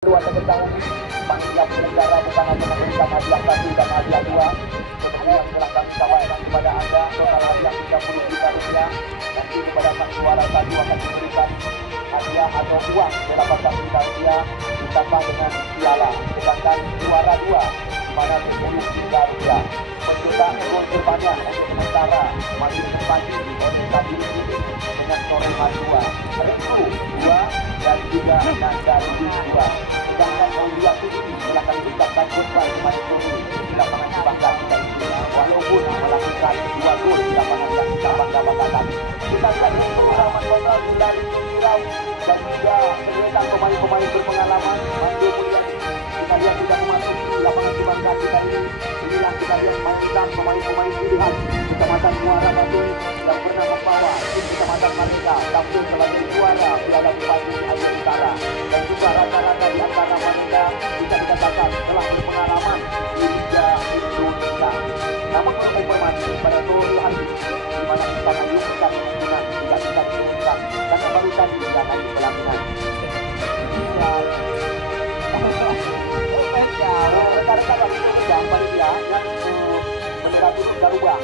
Dua terketahui panitia penyelenggara bukan hanya memberikan hadiah 1 dan hadiah 2, seperti yang telah kami tawarkan kepada Anda, total hadiah 30 juta rupiah. Nanti kepada sang juara 1 akan diberikan hadiah atau uang 18 juta rupiah ditambah dengan piala. Sedangkan juara 2 di mana 10 juta rupiah. Peserta gol terbanyak untuk sementara masih terpagi oleh Kabir ini dengan torehan 2, Reku 2 dan juga Nanda Rubi 2. Sedangkan yang diyakini silakan diucapkan korban kepada Rubi di lapangan kebanggaan kita ini, walaupun melakukan 2 gol di lapangan yang kita bangga-banggakan. Sedangkan pengalaman total dari Firau dan juga penyelenggara pemain-pemain berpengalaman Mando Mulyadi, kita lihat tidak memasuki lapangan kebanggaan kita ini. Inilah kita lihat mainkan pemain-pemain pilihan Kecamatan Muara Batu yang pernah membawa tim Kecamatan Merdeka tampil sebagai juara Piala Bupati Aceh Utara, dan juga rata-rata di antara mereka bisa dikatakan telah berpengalaman di Liga Indonesia. Namun untuk informasi pada seluruh hati di mana kita menunjukkan kemungkinan tidak bisa diturunkan karena baru saja kita naik pelatihan. Rekan-rekan yang panitia yang mendengar dulu Garuba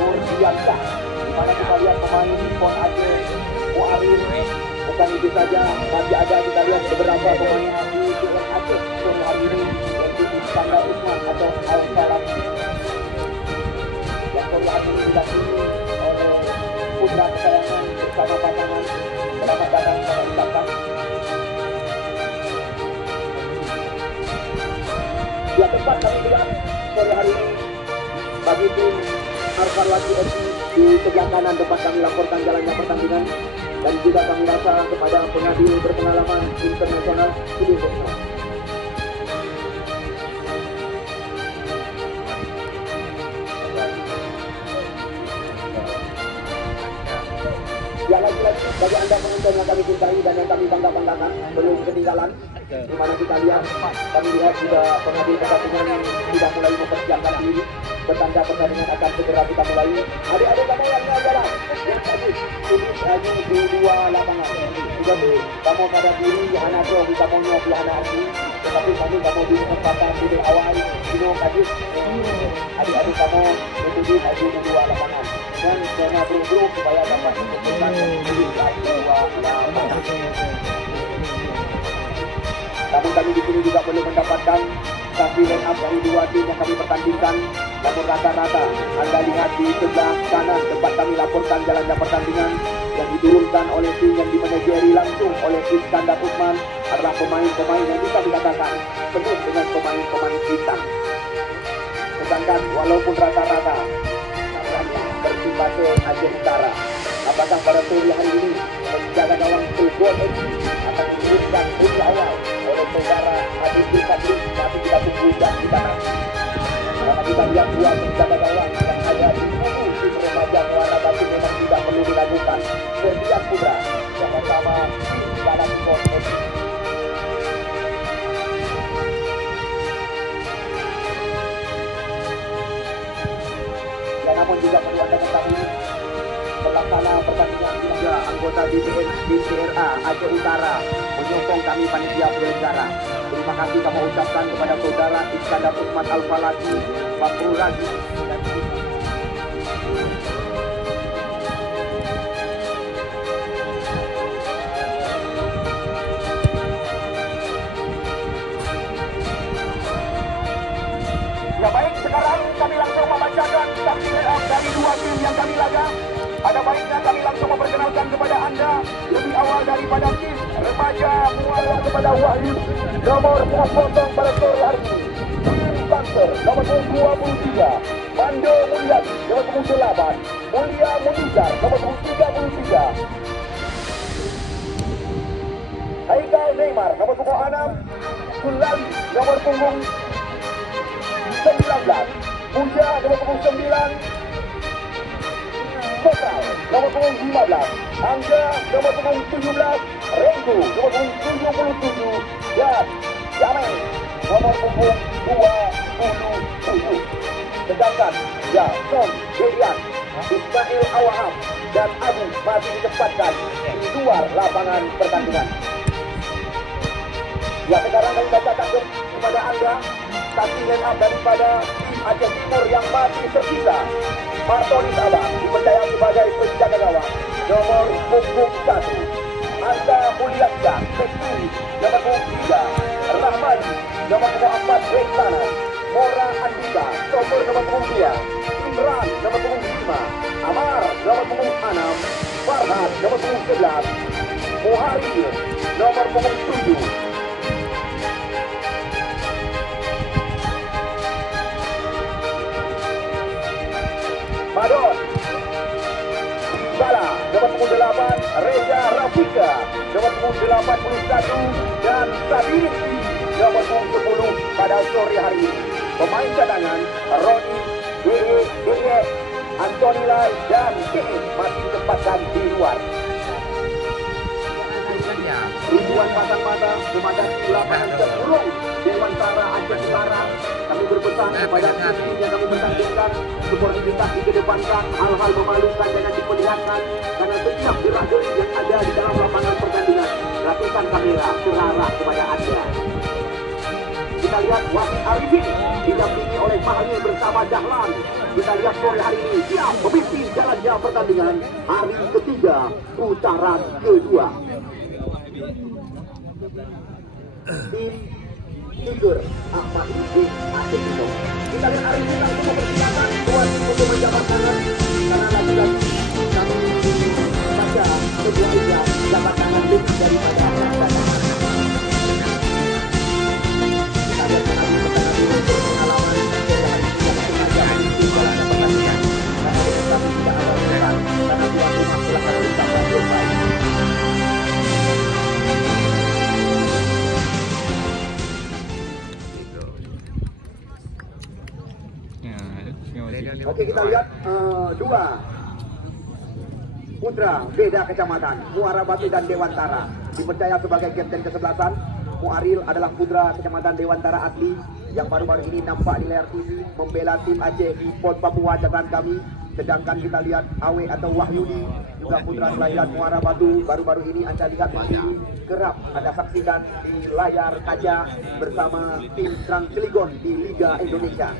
Nurdiansyah, di mana kita lihat pemain Pon Aceh Muarin. Bukan itu saja, masih ada kita lihat beberapa pemain di PN Aceh Pon hari ini, yaitu Iskandar Usman atau Al-Falaki yang sore hari ini didampingi oleh putra kesayangan bersama pasangan. Selamat datang saya ucapkan. Yang tempat kami lihat sore hari ini bagi tim Al-Falaki FC di sebelah kanan tempat kami laporkan jalannya pertandingan, dan juga kami rasa kepada pengadil berpengalaman internasional Indonesia. Ya, lagi-lagi bagi Anda penonton yang kami cintai dan yang kami bangga-banggakan, belum ketinggalan di mana kita lihat, kami lihat juga pengadil pertandingan sudah mulai mempersiapkan diri. Bertanda pertandingan akan segera kita mulai. Adik-adik kamu yang jalan yang bagus, ini lagi di 2 lapangan. Jadi kamu pada diri yang anak jauh kita mau nyok yang anak asli, tetapi kami kamu di kesempatan di awal ini kadis adik-adik kamu itu lagi di 2 lapangan dan jangan bergerak supaya dapat menentukan di 2 lapangan. Namun kami di sini juga belum mendapatkan saksi line up dari 2 tim yang kami pertandingkan. Namun rata-rata Anda lihat di sebelah kanan tempat kami laporkan jalannya pertandingan, yang diturunkan oleh tim yang dimanajeri langsung oleh Iskandar Usman adalah pemain-pemain yang bisa dikatakan penuh dengan pemain-pemain bintang. Sedangkan walaupun rata-rata bersimpati Aceh Utara, apakah pada sore hari ini menjaga gawang Gol FC akan diturunkan dari awal oleh saudara Adil Kadri? Nanti kita tunggu dan kita nanti. Karena kita lihat 2 penjaga gawang yang ada di seluruh tim remaja Muara Batu memang tidak perlu diragukan. Ferdian Putra yang bersama Badan Gol FC. Ya, namun juga perlu Anda ketahui, pelaksana pertandingan juga anggota DPRA Aceh Utara menyokong kami panitia penyelenggara. Terima kasih kami ucapkan kepada saudara Iskandar Usman Al-Falaki, Bakul Razi, dan ya baik, sekarang kami langsung membacakan saksi dari 2 tim yang kami laga. Ada baiknya kami langsung memperkenalkan kepada Anda lebih awal daripada tim remaja Muara kepada Wahyu nomor 40 pada sore hari ini. Tim Banser nomor 23, Mando Mulyadi nomor 8, Mulia Munizar nomor 33, Haikal Neymar nomor 6, Sulali nomor 19, Puja nomor 9, Total nomor 15, Angga nomor 17, Renggu nomor 77, dan Jamel nomor 27. Sedangkan Jason Deyan, Ismail Awaham, dan Abu masih ditempatkan di luar lapangan pertandingan. Ya, sekarang kami bacakan kepada Anda saksi line up daripada tim Aceh Timur yang masih tersisa. Martonis Abang dipercaya sebagai penjaga gawang nomor punggung 1. Anda Mulyaskan Bekti nomor punggung 3. Rahmadi nomor punggung 4 bek kanan. Mora Andika nomor punggung 2. Imran nomor punggung 5. Amar nomor punggung 6. Farhad nomor punggung 11. Muharib nomor punggung 7. Madon Bala nomor punggung 8, Reza Rafika nomor punggung 81 dan Sabirin nomor punggung 10 pada sore hari ini. Pemain cadangan Roni, Deye, Antoni Lai dan Kei masih ditempatkan di luar. Ribuan pasang mata memadati lapangan terkurung Dewantara Aceh Utara. Kami berpesan kepada tim yang kami bertandingkan, sportivitas dikedepankan, hal-hal memalukan jangan diperlihatkan, karena setiap gerak-gerik yang ada di dalam lapangan pertandingan ratusan kamera terarah kepada Anda. Kita lihat wasit Arifin didampingi oleh Mahli bersama Dahlan. Kita lihat sore hari ini siap memimpin jalannya pertandingan hari ketiga putaran kedua. Tim Tiger Ahmad Ibn Aceh Timur. Kita lihat hari ini langsung mempersiapkan dua tim untuk menjabat tangan, karena lagi-lagi kami baca sebuah liga jabat tangan lebih daripada tangan. Kita lihat mengambil pertandingan pengalaman yang sengaja memimpin jalannya pertandingan, karena kami tidak ada urusan, karena tuan rumah telah menentukan berbaik. Oke, kita lihat dua putra beda kecamatan, Muara Batu dan Dewantara, dipercaya sebagai kapten kesebelasan. Muaril adalah putra kecamatan Dewantara asli yang baru-baru ini nampak di layar TV membela tim Aceh di Port Papua catatan kami. Sedangkan kita lihat Awe atau Wahyudi juga putra kelahiran Muara Batu. Baru-baru ini Anda lihat Wahyudi kerap Anda saksikan di layar kaca bersama tim Trans Cilegon di Liga Indonesia.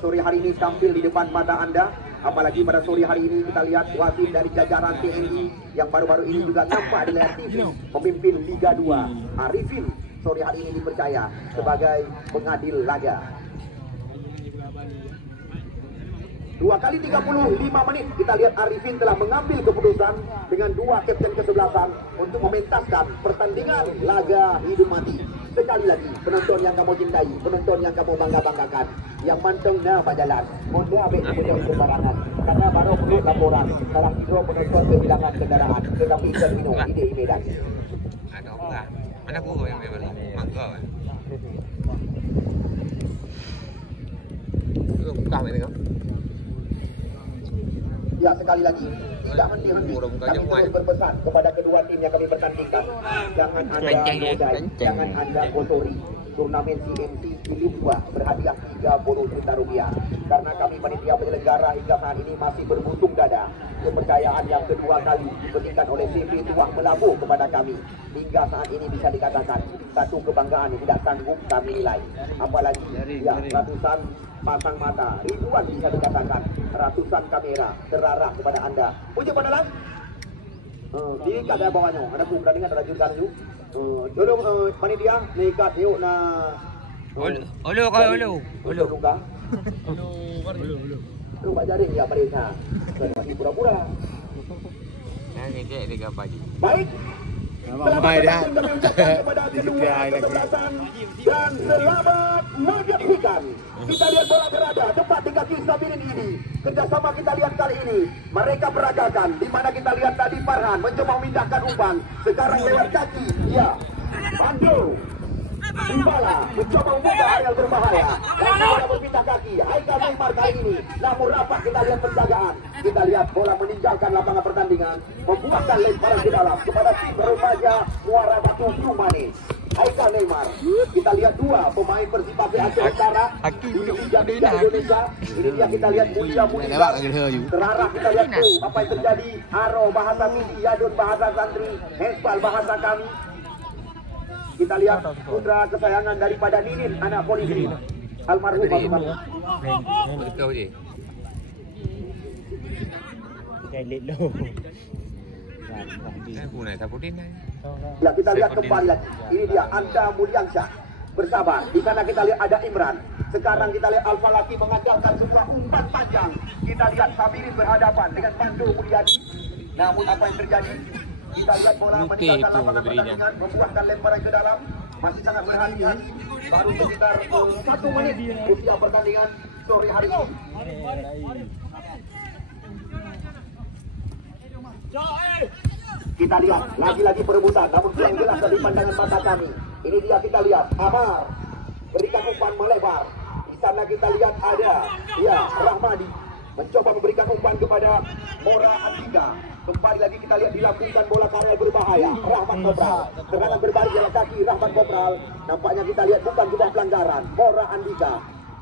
Sore hari ini tampil di depan mata Anda. Apalagi pada sore hari ini kita lihat wasit dari jajaran TNI yang baru-baru ini juga nampak di layar TV memimpin Liga 2. Arifin sore hari ini dipercaya sebagai pengadil laga. 2 kali 35 menit kita lihat Arifin telah mengambil keputusan dengan dua kapten kesebelasan untuk mementaskan pertandingan laga hidup mati. Sekali lagi, penonton yang kamu cintai, penonton yang kamu bangga-banggakan, yang mantong na pajalan, mudah ambil kemudian sembarangan, karena baru perlu laporan salah hidro penonton kehilangan kendaraan, tetapi terminum ide Medan. Ada enggak? Ada gua yang memang mangga. Lu buka ini kan? Ya, sekali lagi tidak henti-henti kami terus berpesan kepada kedua tim yang kami bertandingkan, jangan Anda modal, jangan Anda kotori. Turnamen CMC Jilid 2 berhadiah 30 juta rupiah. Karena kami panitia penyelenggara hingga saat ini masih beruntung dada. Kepercayaan yang kedua kali diberikan oleh CV Tuang Melabuh kepada kami. Hingga saat ini bisa dikatakan satu kebanggaan yang tidak sanggup kami nilai. Apalagi ya, ratusan pasang mata, ribuan bisa dikatakan, ratusan kamera terarah kepada Anda. Puji padalan di kada bawahnya ada pun berani ada juga tu. Tolong panitia naikat yuk na. Ulu kau ulu. Luka. Lu Pak Jaring ya perintah. Masih pura-pura. Ini dia tiga pagi. Baik. Selamat datang kami ucapkan kepada kedua kesebelasan dan selamat menyaksikan. Kita lihat bola berada tepat di kaki Sabirin ini. Kerjasama kita lihat kali ini mereka beragakan, di mana kita lihat tadi Farhan mencoba memindahkan umpan, sekarang lewat kaki. Ya, Pandu Imbala mencoba membuka areal berbahaya dan bola berpindah kaki. Haikal Neymar kali ini, namun rapat kita lihat penjagaan. Kita lihat bola meninggalkan lapangan pertandingan, membuahkan lemparan ke dalam kepada tim remaja Muara Batu Blumane. Haikal Neymar. Kita lihat dua pemain Persipasi Aceh Utara di Liga Indonesia. Ini dia kita lihat Mulia terarah, kita lihat apa yang terjadi. Aro bahasa Misi, Yadun bahasa Santri, Hesbal bahasa kami. Kita lihat putra kesayangan daripada Ninin, anak polisi almarhum Pak. Kau je. Aku nak saputin lah. Ya, kita lihat kembali lagi. Ini dia Anda Mulyansyah. Bersabar. Di sana kita lihat ada Imran. Sekarang kita lihat Alfa Laki mengandalkan sebuah umpan panjang. Kita lihat Sabirin berhadapan dengan Pandu Mulyadi. Namun apa yang terjadi? Kita lihat bola meninggalkan lapangan pertandingan, membuahkan lemparan ke dalam. Masih sangat berhati-hati. Baru sekitar 1 menit usia pertandingan sore hari ini. Kita lihat lagi-lagi perebutan, namun kurang jelas dari pandangan mata kami. Ini dia kita lihat Amar berikan umpan melebar. Di sana kita lihat ada Rahmadi mencoba memberikan umpan kepada Mora Andika. Kembali lagi kita lihat dilakukan bola karel berbahaya. Rahmat Kopral serangan berbalik jalan kaki Rahmat Kopral. Nampaknya kita lihat bukan sebuah pelanggaran. Mora Andika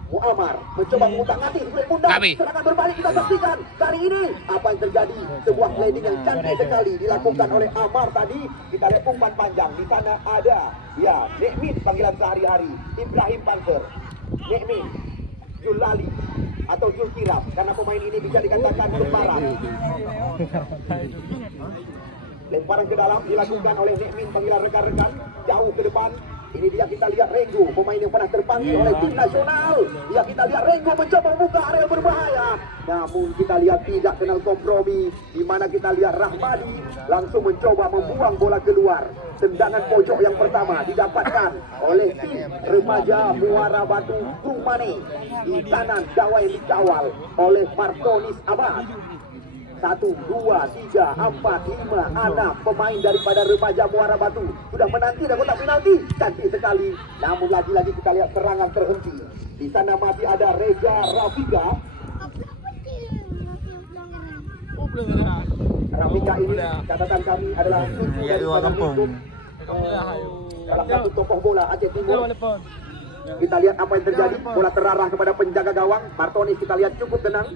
Muammar mencoba mengutak-atik pundak. Serangan berbalik kita saksikan. Kali ini apa yang terjadi? Sebuah sliding yang cantik sekali dilakukan oleh Amar tadi. Kita lihat umpan panjang. Di sana ada Nekmin panggilan sehari-hari. Ibrahim Panser, Nekmin, Julali atau Julkirap, karena pemain ini bisa dikatakan kembaran. Lemparan ke dalam dilakukan oleh Nekmin panggilan rekan-rekan jauh ke depan. Ini dia kita lihat Renggo, pemain yang pernah terpanggil oleh tim nasional. Ya, kita lihat Renggo mencoba membuka area berbahaya. Namun kita lihat tidak kenal kompromi. Di mana kita lihat Rahmadi langsung mencoba membuang bola keluar. Tendangan pojok yang pertama didapatkan oleh tim remaja Muara Batu Kumane. Di kanan gawai yang dikawal oleh Martonis Abbas. 1, 2, 3, 4, 5 anak pemain daripada remaja Muara Batu sudah menanti dan kotak penalti. Cantik sekali. Namun lagi-lagi kita lihat serangan terhenti. Di sana masih ada Reza Rafika. Rafika ini catatan kami adalah salah satu tokoh bola Aceh Timur. Kita lihat apa yang terjadi. Bola terarah kepada penjaga gawang Martonis. Kita lihat cukup tenang.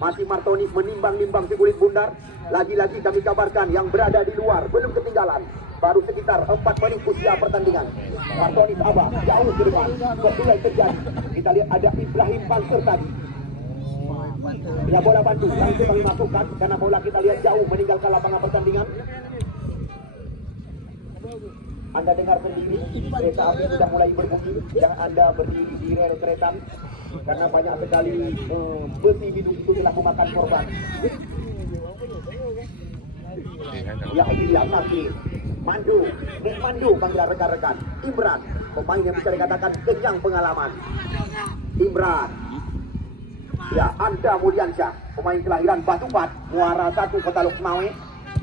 Masih Martonis menimbang-nimbang si kulit bundar. Lagi-lagi kami kabarkan yang berada di luar belum ketinggalan. Baru sekitar 4 menit usia pertandingan. Martonis Abah jauh ke depan. Kemudian terjadi. Kita lihat ada Ibrahim Panser tadi. Ya, bola bantu langsung kami masukkan karena bola kita lihat jauh meninggalkan lapangan pertandingan. Anda dengar sendiri kereta api sudah mulai berbunyi. Jangan Anda berdiri di rel kereta karena banyak sekali besi biduk itu telah memakan korban. Ya, ini dia Nasir Mandu, Nek Mandu panggilan rekan-rekan. Imran, pemain yang bisa dikatakan kenyang pengalaman. Imran. Ya, Anda Mulyansyah, pemain kelahiran Batupat, Muara 1 Kota Lukmawe.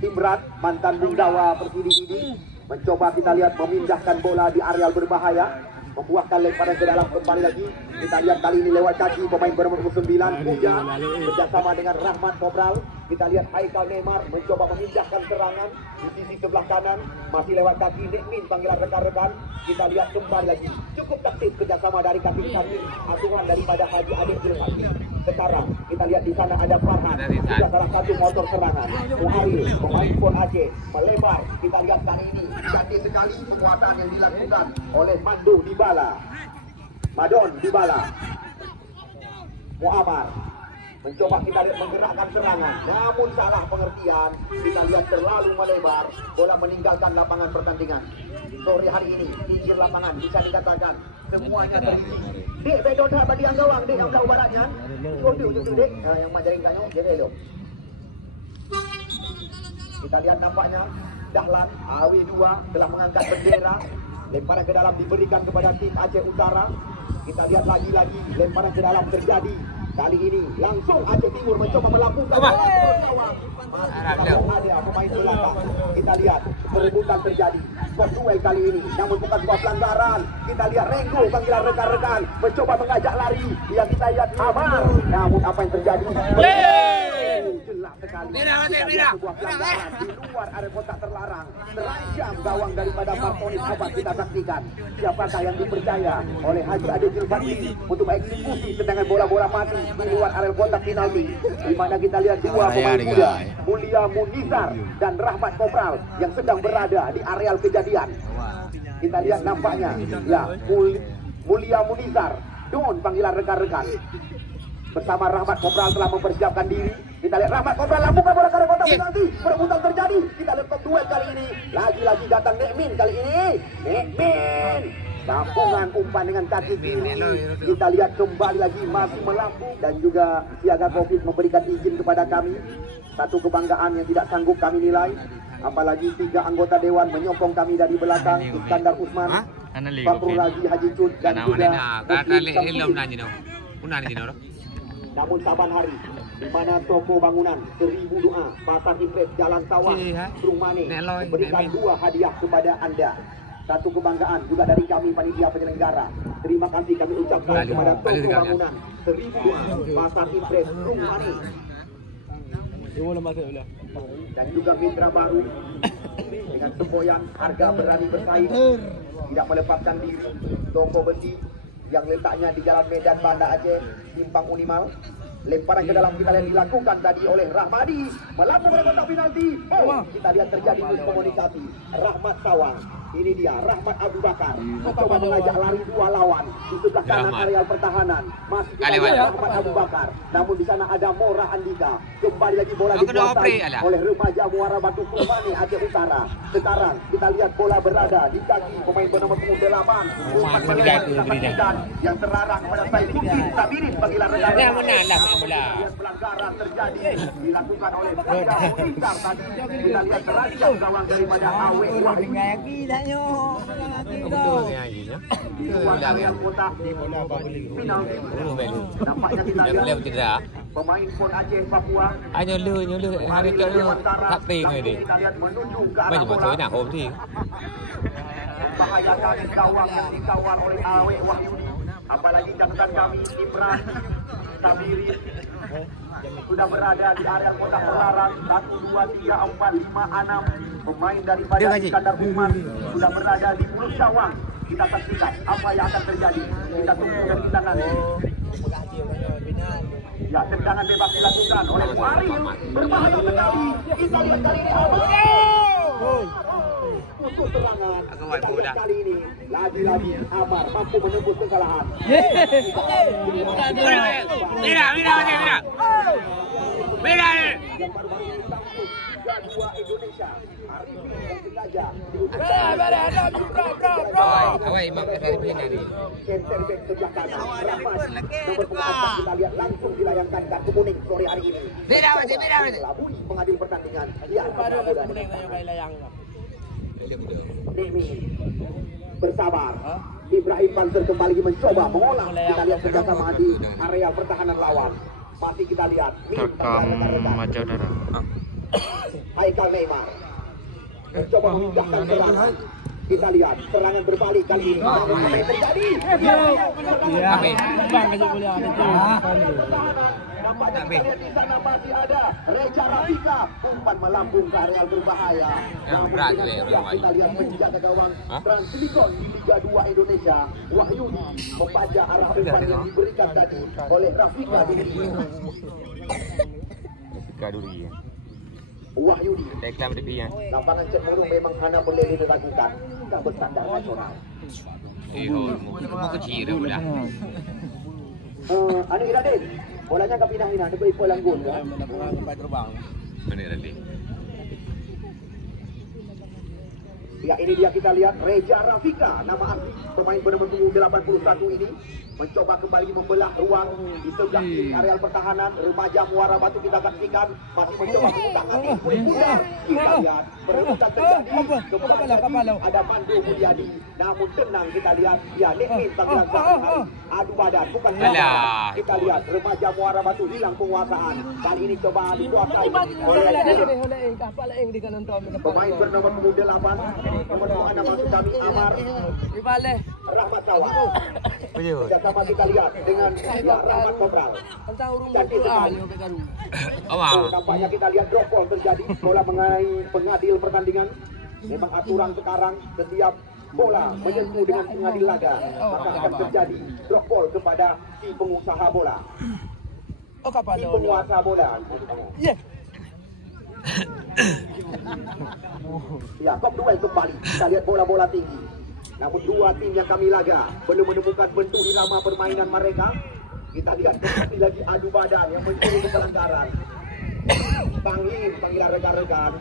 Imran, mantan Bungdawa Persidi ini mencoba kita lihat memindahkan bola di areal berbahaya. Membuahkan lemparan ke dalam kembali lagi. Kita lihat kali ini lewat kaki pemain bernomor 9 Puja bersama dengan Rahmat Kopral. Kita lihat Haikal Neymar mencoba memindahkan serangan di sisi sebelah kanan. Masih lewat kaki Nekmin panggilan rekan-rekan. Kita lihat kembali lagi. Cukup taktis kerjasama dari kaki kaki aturan daripada Haji Adil Zulhaki. Sekarang kita lihat di sana ada Farhan, juga salah satu motor serangan. Muharil, pemain Pon Aceh melebar. Kita lihat kali ini cantik sekali penguasaan yang dilakukan oleh Mandu Dibala, Madon Dibala. Muammar mencoba kita lihat menggerakkan serangan, namun salah pengertian. Kita lihat terlalu melebar, bola meninggalkan lapangan pertandingan. Sore hari ini pinggir lapangan bisa dikatakan semuanya terisi. Dek bedon bagi yang gawang, dek yang jauh baratnya. Itu dek yang majaring kanyo jadi lo. Kita lihat nampaknya Dahlan AW2 telah mengangkat bendera. Lemparan ke dalam diberikan kepada tim Aceh Utara. Kita lihat lagi-lagi lemparan ke dalam terjadi. Kali ini langsung Aceh Timur mencoba melakukan ada pemain belakang. Kita lihat perebutan terjadi. Skor kali ini, namun bukan sebuah pelanggaran. Kita lihat Renggo panggilan rekan-rekan mencoba mengajak lari. Yang kita lihat Amar. Namun apa yang terjadi? Jelas sekali. Sebuah pelanggaran di luar area kotak terlarang. Terancam gawang daripada Martonis Abbas. Kita saksikan siapakah yang dipercaya oleh Haji Adil Zulhaki untuk mengeksekusi tendangan bola-bola mati di luar area kotak penalti. Di mana kita lihat dua pemain muda, Mulia Munizar dan Rahmat Kopral yang sedang berada di areal kejadian. Kita lihat nampaknya, ya, Mulia Munizar, Don panggilan rekan-rekan. Bersama Rahmat Kopral telah mempersiapkan diri. Kita lihat Rahmat Kopral lambungkan bola ke arah kotak penalti. Perebutan terjadi. Kita lihat top duel kali ini. Lagi-lagi datang Nekmin kali ini. Nekmin. Kampungan umpan dengan kaki kiri. Kita lihat kembali lagi masih melambung. Dan juga Siaga Covid memberikan izin kepada kami. Satu kebanggaan yang tidak sanggup kami nilai. Apalagi 3 anggota Dewan menyokong kami dari belakang. Iskandar Usman, Fakrul Razi Haji Cud, dan juga namun saban hari di mana toko bangunan 1000 doa Pasar Impres Jalan Sawah Rumane memberikan 2 hadiah kepada anda. Satu kebanggaan juga dari kami panitia penyelenggara. Terima kasih kami ucapkan kepada toko bangunan 1000 doa Pasar Impres Rumane dan juga mitra baru dengan semboyan harga berani bersaing, tidak melepaskan diri. Toko besi yang letaknya di Jalan Medan Banda Aceh, Simpang Unimal. Lemparan ke dalam kita lihat dilakukan tadi oleh Rahmadi, melambung ke kotak penalti. Oh, kita lihat terjadi miskomunikasi. Rahmat Sawang, ini dia Rahmat Abu Bakar coba mengajak lari 2 lawan di sebelah kanan areal pertahanan. Masih kita lihat Rahmat Abu Bakar, namun di sana ada Mora Andika. Kembali lagi bola dikuasai oleh remaja Muara Batu Kumane Aceh Utara. Sekarang kita lihat bola berada di kaki pemain bernomor 8. Umpan melihat yang terarah kepada Saifuddin Sabirin bagi rekan-rekan. Pelanggaran terjadi dilakukan oleh Raja Munizar tadi. Kita lihat terancam gawang daripada Awek Wahyu. Yang kotak final. Nampaknya kita lihat pemain Pon Aceh Papua. Hanya lu hari tu tak tinggal ni. Kita lihat menuju ke arah Macam bola. mana nak home team? Membahayakan gawang yang dikawal oleh Awek Wahyu. Apalagi catatan kami Imran Sabirin sudah berada di area kotak penlarang. 1, 2, 3, 4, 5, 6 pemain daripada Iskandar Usman sudah berada di mulut Syawang. Kita saksikan apa yang akan terjadi. Kita tunggu dan kita nanti. Ya, tendangan bebas dilakukan oleh Muaril. Berbahaya sekali. Kita lihat kali ini untuk serangan. Kali ini lagi-lagi Amar mampu menembus kesalahan. Mira. Yang baru-baru ini tampil Jawa Indonesia. Awak imam dari mana ni? Center back sebelah kanan. Kita lihat langsung dilayangkan kartu kuning sore hari ini. Mira. Pengadil pertandingan. Ya, Demi bersabar. Ibrahim Panser kembali mencoba mengolah. Kita lihat kerjasama di area pertahanan lawan. Masih kita lihat. Macam darah. Haikal Neymar mencoba memindahkan serangan. Kita lihat serangan berbalik kali ini. Apa yang terjadi? Nampaknya kita lihat di sana masih ada Reja Rafika. Umpan melambung ke areal berbahaya. Namun kita lihat penjaga gawang Transilikon di Liga 2 Indonesia, Wahyu membaca arah umpan yang diberikan tadi oleh Rafika Duri. Wahyudi. Reklam tepi ya. Lapangan cenderung memang hanya boleh dilakukan tak berstandar nasional. Mau kecil dah bola. Anu Iradin, bolanya ke pindah ini, ada berapa langgun kan? Terbang. Mana Iradin? Ya, ini dia kita lihat Reja Rafika, nama asli pemain bernomor 81 ini mencoba kembali membelah ruang di sebelah kiri areal pertahanan. Remaja Muara Batu kita saksikan masih mencoba mengutangan pundar. Kita lihat perebutan terjadi. Kepala ada Mandu Mulyadi, namun tenang kita lihat ya Nekmin panggilan sehari adu badan bukan bola. Kita lihat remaja Muara Batu hilang penguasaan. Kali ini coba dikuasai pemain bernomor 8 nomor 2 nama kami Amar Rahmat Sawang. Sama kita lihat dengan Rahmat Kopral. Nampaknya kita lihat drop ball terjadi. Bola mengenai pengadil pertandingan. Memang aturan sekarang setiap bola menyentuh dengan pengadil laga maka akan terjadi drop ball kepada si pengusaha bola. Si penguasa bola. Ya, kop duel kembali. Kita lihat bola-bola tinggi. Namun dua tim yang kami laga belum menemukan bentuk irama permainan mereka. Kita lihat kembali lagi adu badan yang mencuri pelanggaran. Panggilan rekan-rekan.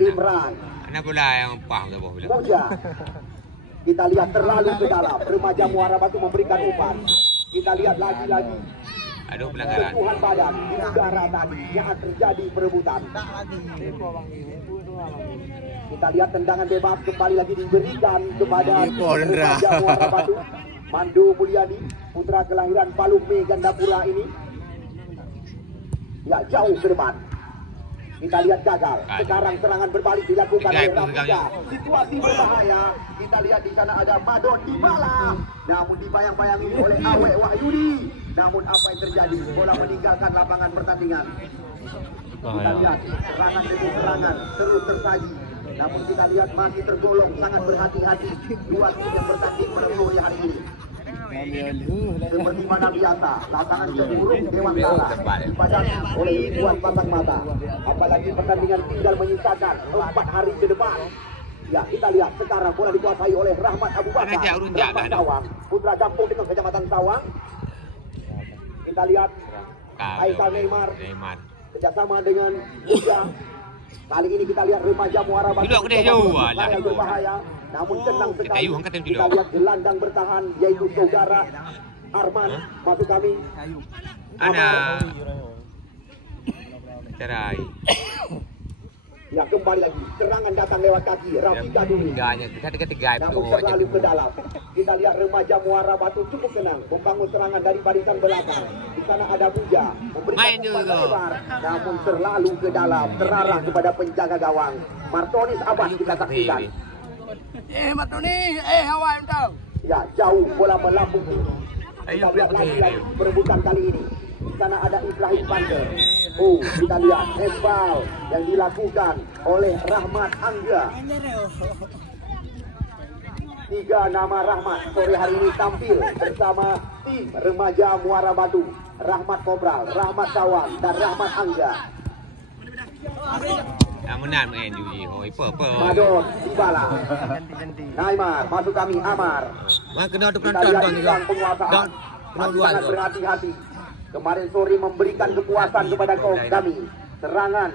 Imran. Mana pula yang pang tu bola? Moja. Kita lihat terlalu ke dalam. Remaja Muara Batu memberikan umpan. Kita lihat lagi-lagi. Aduh pelanggaran. Sentuhan badan di udara tadi yang terjadi perebutan. Kita lihat tendangan bebas kembali lagi diberikan kepada Remaja Muara Batu. Mandu Mulyadi, putra kelahiran Palume Gandapura ini. Ya, jauh ke depan. Kita lihat gagal. Sekarang serangan berbalik dilakukan oleh Rafika. Situasi berbahaya. Kita lihat di sana ada Madon Dybala. Namun dibayang-bayangi oleh Awek Wahyudi. Namun apa yang terjadi? Bola meninggalkan lapangan pertandingan. Kita lihat serangan demi serangan terus tersaji. Namun kita lihat masih tergolong sangat berhati-hati dua tim yang bertanding pada sore hari ini. Seperti mana biasa, lapangan tempurung Dewan Tala dipadati oleh ribuan pasang mata. Apalagi pertandingan tinggal menyisakan 4 hari ke depan. Ya, kita lihat sekarang bola dikuasai oleh Rahmat Abu Bakar. Rahmat Sawang, putra kampung dengan Kecamatan Sawang. Kita lihat Aikal Neymar kerjasama dengan Muja. Kali ini kita lihat Remaja Muara Batu yang berbahaya, namun tenang sekali. Kita lihat gelandang bertahan yaitu saudara Arman. Maksud kami Ada cerai. Ya, kembali lagi serangan datang lewat kaki Rafika dulu. Namun terlalu ke dalam. Kita lihat Remaja Muara Batu cukup tenang membangun serangan dari barisan belakang. Di sana ada Muja memberikan umpan lebar, namun terlalu ke dalam, terarah kepada penjaga gawang Martonis Abbas. Kita saksikan. Martoni, awak entah. Ya, jauh bola melambung tinggi. Kita lihat lagi perebutan kali ini. Di sana ada Ibrahim Pander. Oh, kita lihat foul yang dilakukan oleh Rahmat Angga. 3 nama Rahmat sore hari ini tampil bersama tim Remaja Muara Batu. Rahmat Kobral, Rahmat Sawang, dan Rahmat Angga. Yang menang MU ni. Oh, apa? Madon Dybala. Neymar, masuk kami Amar. Kena tu Kita lihat hilang penguasaan. Masih sangat berhati-hati. Kemarin sore memberikan kepuasan kepada kami. Serangan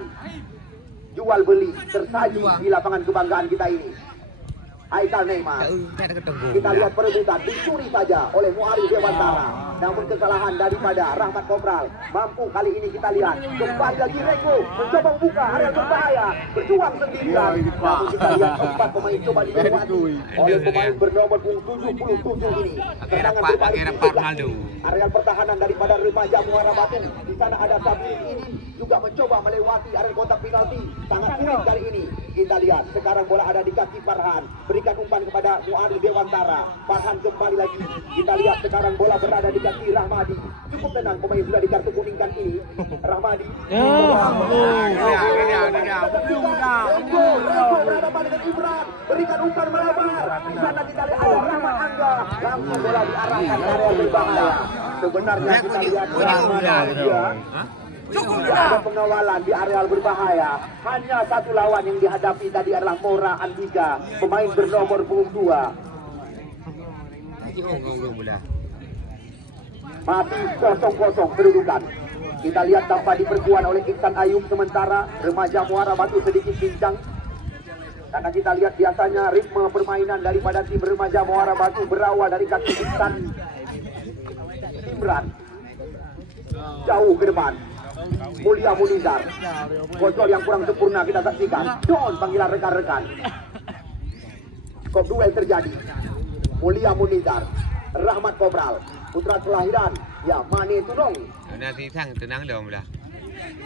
jual beli tersaji di lapangan kebanggaan kita ini. Aikal Neymar. Kita lihat perebutan dicuri saja oleh Muari Dewantara. Namun kesalahan daripada Rahmat Kobral. Mampu kali ini kita lihat kembali lagi Reko mencoba membuka area berbahaya, berjuang sendirian. Namun kita lihat 4 pemain coba dilewati oleh pemain bernomor 77 ini. Tendangan berbalik di area pertahanan daripada Remaja Muara Batu. Di sana ada Sabrin ini juga mencoba melewati area kotak penalti. Sangat sulit kali ini. Kita lihat sekarang bola ada di kaki Farhan. Berikan umpan kepada Muari Dewantara. Farhan kembali lagi. Kita lihat sekarang bola berada di kaki Rahmadi. Cukup tenang pemain sudah di kartu kuningkan ini. Rahmadi. Berhadapan dengan Imran. Berikan umpan melebar. Di sana kita lihat ada Rahmat Angga. Langsung bola diarahkan ke area berbahaya. Sebenarnya kita lihat Rahmadi. Cukup ada pengawalan di areal berbahaya. Hanya satu lawan yang dihadapi tadi adalah Mora Andika, pemain bernomor punggung 2. Masih 0-0 kedudukan. Kita lihat tanpa diperkuat oleh Iksan Ayub sementara Remaja Muara Batu sedikit bincang. Karena kita lihat biasanya ritme permainan daripada tim Remaja Muara Batu berawal dari kaki Iksan Imran. Jauh ke depan. Mulia Munizar. Kontrol yang kurang sempurna kita saksikan. Don panggilan rekan-rekan. Skop duel terjadi. Mulia Munizar, Rahmat Kobral, putra kelahiran ya Mane Tunong. Nanti sang tenang dong lah.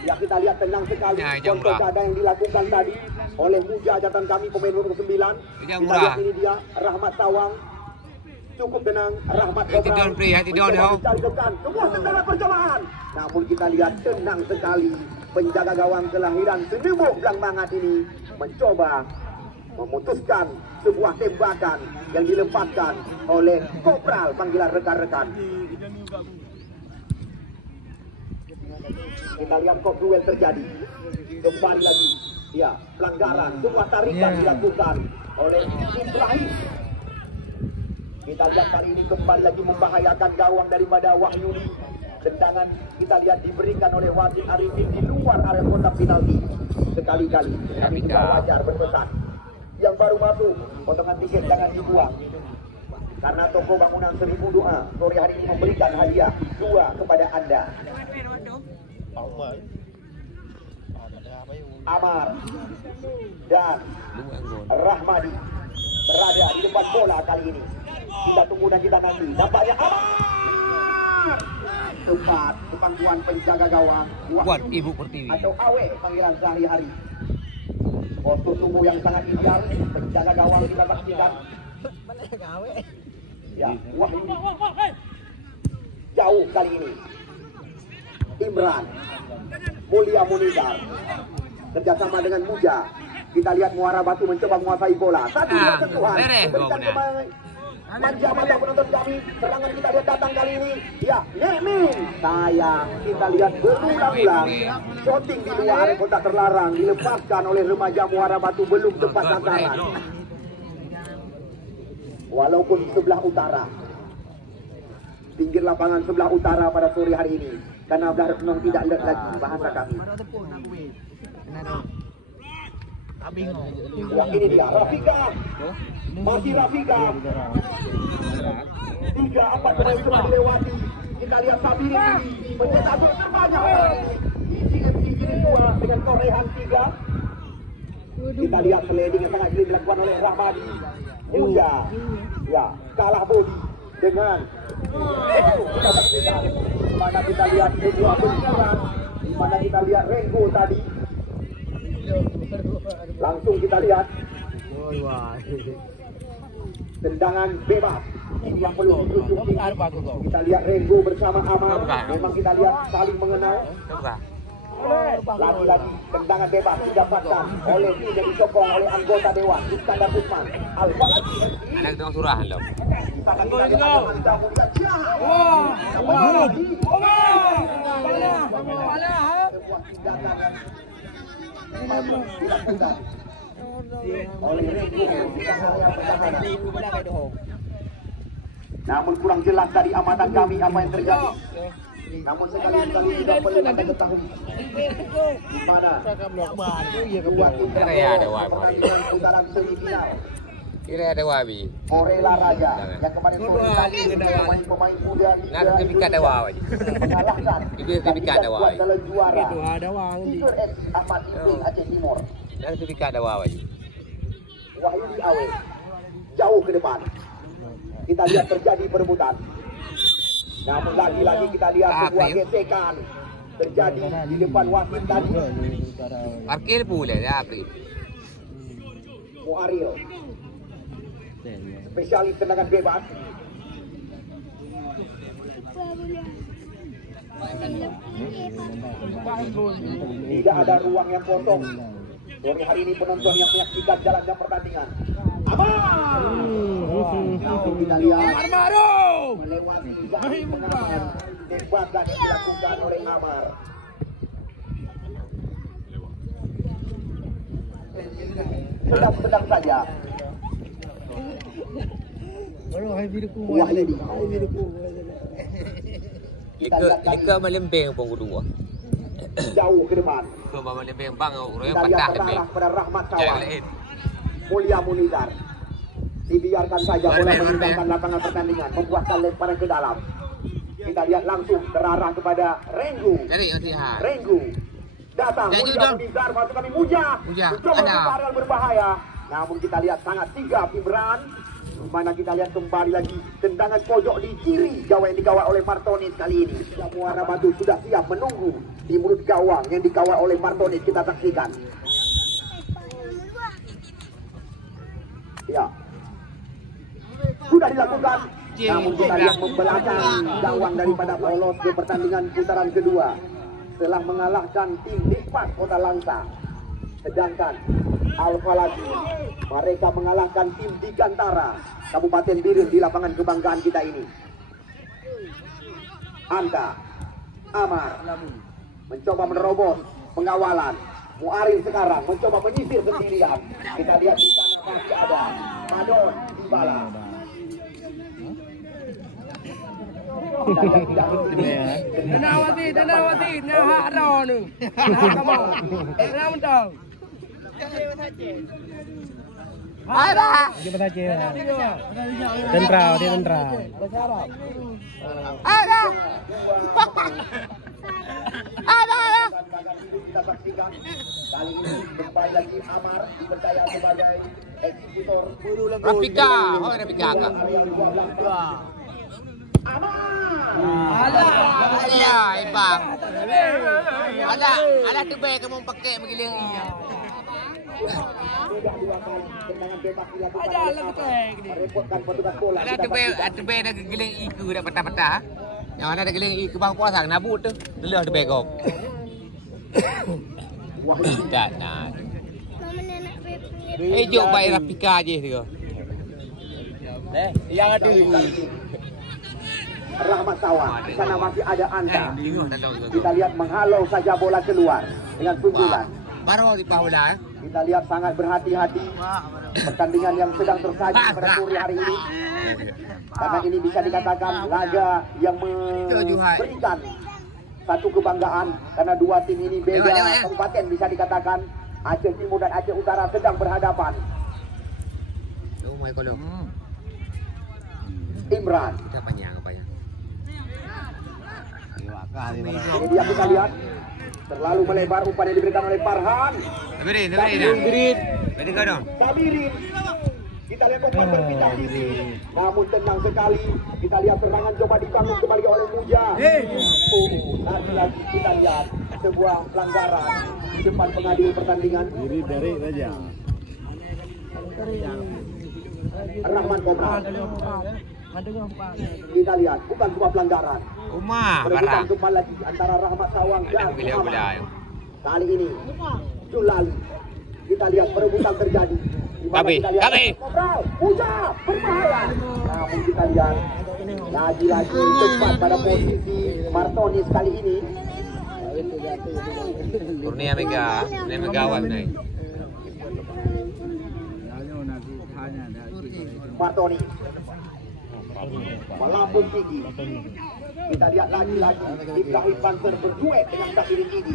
Ya, kita lihat tenang sekali kontrol keadaan yang dilakukan tadi oleh Muja jatan kami pemain nomor 9. Kita lihat ini dia Rahmat Sawang. Cukup tenang, Rahmat Kobral mencari depan sebuah tendangan percobaan. Namun kita lihat tenang sekali penjaga gawang kelahiran Senebok Blangmangat ini mencoba memutuskan sebuah tembakan yang dilepaskan oleh Kobral panggilan rekan-rekan. Kita lihat kok duel terjadi. Kembali lagi Ya, pelanggaran, sebuah tarikan dilakukan oleh Ibrahim. Kita lihat kali ini kembali lagi membahayakan gawang daripada Wahyudi. Tendangan kita lihat diberikan oleh wasit Arifin di luar area kotak penalti sekali-kali. Tapi kita wajar berpesan. Yang baru masuk, potongan tiket jangan dibuang. Karena toko bangunan 1000 doa sore hari ini memberikan hadiah 2 kepada Anda. Amar dan Rahmadi berada di depan bola kali ini. Kita tunggu dan kita nanti. Nampaknya Amar tepat ke pangkuan penjaga gawang Buat Ibu Pertiwi atau Awe panggilan sehari-hari. Postur tubuh yang sangat ideal, penjaga gawang kita saksikan. Ya, Wahyu jauh kali ini. Imran Mulia Munizar kerjasama dengan Muja. Kita lihat Muara Batu mencoba menguasai bola. Satu sentuhan berikan pemain. Manja-manja penonton kami. Serangan kita lihat datang kali ini. Ya, Nemin. Sayang, kita lihat berulang-ulang. Shooting di luar area kotak terlarang dilepaskan oleh remaja Muara Batu, belum tepat sasaran. Walaupun sebelah utara, pinggir lapangan sebelah utara pada sore hari ini, karena memang tidak lek lagi bahasa kami. Wah, ini dia Rafika, masih Rafika. 3-4 pemain sudah dilewati. Kita lihat Sabiri mencetak gol terbanyak ini 2 dengan torehan 3. Kita lihat sliding yang sangat jeli dilakukan oleh Rahmadi. Muja, ya, kalah bodi dengan kita saksikan. Di mana kita lihat sebuah benturan, di mana kita lihat Rengo tadi. Langsung kita lihat tendangan bebas yang perlu ditunjuk. Kita lihat Rengo bersama Amar. Memang kita lihat saling mengenal. Lagi-lagi tendangan bebas didapatkan oleh tim yang disokong oleh anggota Dewan Iskandar Usman Al-Waladi. Anak tengok surahan loh. Namun kurang jelas dari amatan kami apa yang terjadi. Namun sekali-kali tidak perlu Anda ketahui di mana dua tim pertandingan putaran semifinal. Kira ada wabi. Orela Raja yang kemarin sore tadi pemain muda sertifikat dawa aja. mengalahkan Itu sertifikat dawa. adalah juara. Tiger X Ahmad Ibrahim Aceh Timur. Sertifikat dawa aja. Wahyudi Awe jauh ke depan. Kita lihat terjadi perebutan. Namun lagi-lagi kita lihat sebuah gesekan terjadi di depan wasit tadi. Parkir pula ya, April. Muaril, spesialis tendangan bebas. Tidak ada ruang yang kosong. Sore hari ini penonton yang menyaksikan jalannya pertandingan. Amar! Kita lihat melewati garis pengaman tembakan yang dilakukan oleh Amar. Sedang saja. Wahyudi. Lika melempeng pun kedua. Jauh ke depan. Ke melempeng bang, orangnya Kita lihat patah terarah pada Rahmat Jangan Kawan. lain. Mulia Munizar. Dibiarkan saja bola meninggalkan lapangan pertandingan, membuatkan lemparan ke dalam. Kita lihat langsung terarah kepada Rengu. Cari nasihat. Rengu datang. Mulia Munizar masuk kami Muja. Mencoba membaral berbahaya. Namun kita lihat sangat sigap Imran. Mana kita lihat kembali lagi tendangan pojok di kiri gawang yang dikawal oleh Martonis kali ini. Muara Batu sudah siap menunggu di mulut gawang yang dikawal oleh Martonis. Kita saksikan. Ya, sudah dilakukan. Namun kita lihat membelakang gawang daripada lolos ke pertandingan putaran kedua setelah mengalahkan tim Dikmat Kota Langsa. Sedangkan Al-Faladi mereka mengalahkan tim Digantara Kabupaten Biren di lapangan kebanggaan kita ini. Anda Amar mencoba menerobos pengawalan. Muarin sekarang mencoba menyisir sendirian. Kita lihat di sana masih ada Madon Dybala. Denawati, nah ada nu. Kamu, kamu tahu. Ada. Tentral, dia tentral. Ada. Ada. Kita saksikan kali ini kembali lagi Amar dipercaya sebagai eksekutor. Rafika, oh Rafika kak. Ada. Ya, ibang. Ada tu baik kamu pakai menggiling. Ada lah betul. Merepotkan petugas bola. Ada tu baik nak giling iku dah patah-patah. Yang mana ada giling iku bang puasa nabut tu. Lelah tu baik kau. Tak nak. Jom baik Rafika je tu. Yang ada Rahmat Tawan, di sana masih ada Anda. Kita lihat menghalau saja bola keluar dengan sundulan. Baru di bola. Kita lihat sangat berhati-hati pertandingan yang sedang tersaji pada sore hari ini. Karena ini bisa dikatakan laga yang memberikan satu kebanggaan. Karena dua tim ini beda kabupaten bisa dikatakan. Aceh Timur dan Aceh Utara sedang berhadapan. Imran. Ini dia kita lihat terlalu melebar umpan yang diberikan oleh Farhan. Sabirin. Kita lihat umpan berpindah sisi. Namun tenang sekali. Kita lihat serangan coba dibangun kembali oleh Muja. Lagi-lagi kita lihat sebuah pelanggaran di depan pengadil pertandingan. dari saja. Rahman Kobra. Kita lihat bukan sebuah pelanggaran. Perebutan kembali lagi antara Rahmat Tawan dan Muhammad. Kali ini Julali. Kita lihat perebutan terjadi. Kabe. Muja berbahaya. Namun kita lihat lagi-lagi tepat pada posisi Martonis kali ini. Kurnia Megawai naik. Martoni melambung tinggi. Kita lihat lagi-lagi Ibrahim Banser berduet dengan Sabirin Gigi.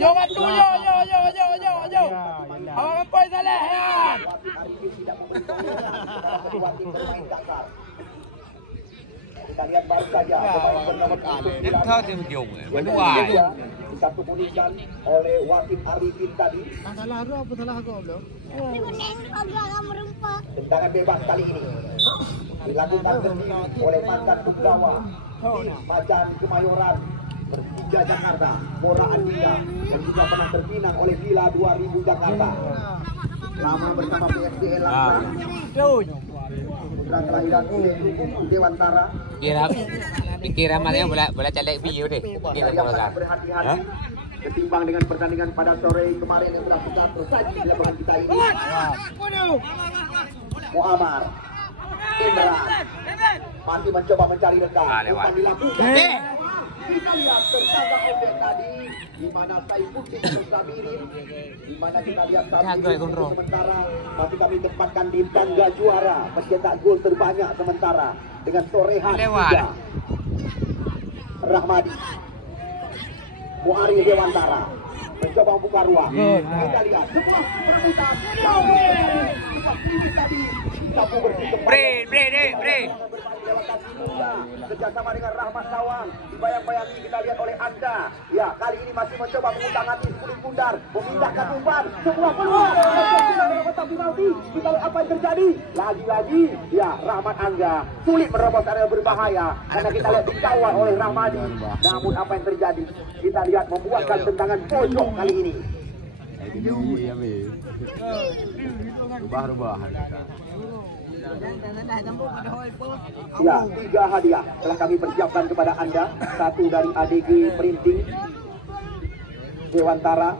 Jangan tu yo. Awak apa salah ya? Kita lihat baru saja Tahu tim jom. Menuai. satu punikan oleh wasit Arifin tadi. Salah aku belum? Tendangan bebas kali ini dilakukan sendiri oleh mantan Tuggawa tim Macan Kemayoran Persija Jakarta, Mora Andika, yang juga pernah terpinang oleh Villa 2000 Jakarta. Lama bersama PSDL Langsung. Putra kelahiran Dewantara. Pikir amalnya boleh calik video deh. Kita boleh. Berhati-hati ketimbang dengan pertandingan pada sore kemarin yang sudah tersaji di lapangan kita ini. Muammar, Imran masih mencoba mencari rekan. Umpan dilakukan. Kita lihat tersangka objek tadi di mana Saifuddin Sabirin, di mana kita lihat Sabirin sementara masih kami tempatkan di tangga juara pencetak gol terbanyak sementara dengan torehan 3. Rahmadi, Muari Dewantara mencoba membuka ruang. Kita lihat sebuah perebutan Bre. Kerjasama dengan Rahmat Tawan dibayang-bayangi kita lihat oleh Anda. Ya, kali ini masih mencoba mengundang hati kulit bundar, memindahkan umpan, sebuah peluang. Kita lihat apa yang terjadi. Lagi-lagi, ya Rahmat Angga sulit menerobos area berbahaya karena kita lihat dikawal oleh Rahmadi. Namun apa yang terjadi? Kita lihat membuatkan tendangan pojok kali ini. Rubah-rubah. Ya, 3 hadiah telah kami persiapkan kepada Anda. 1 dari ADG Printing Dewantara,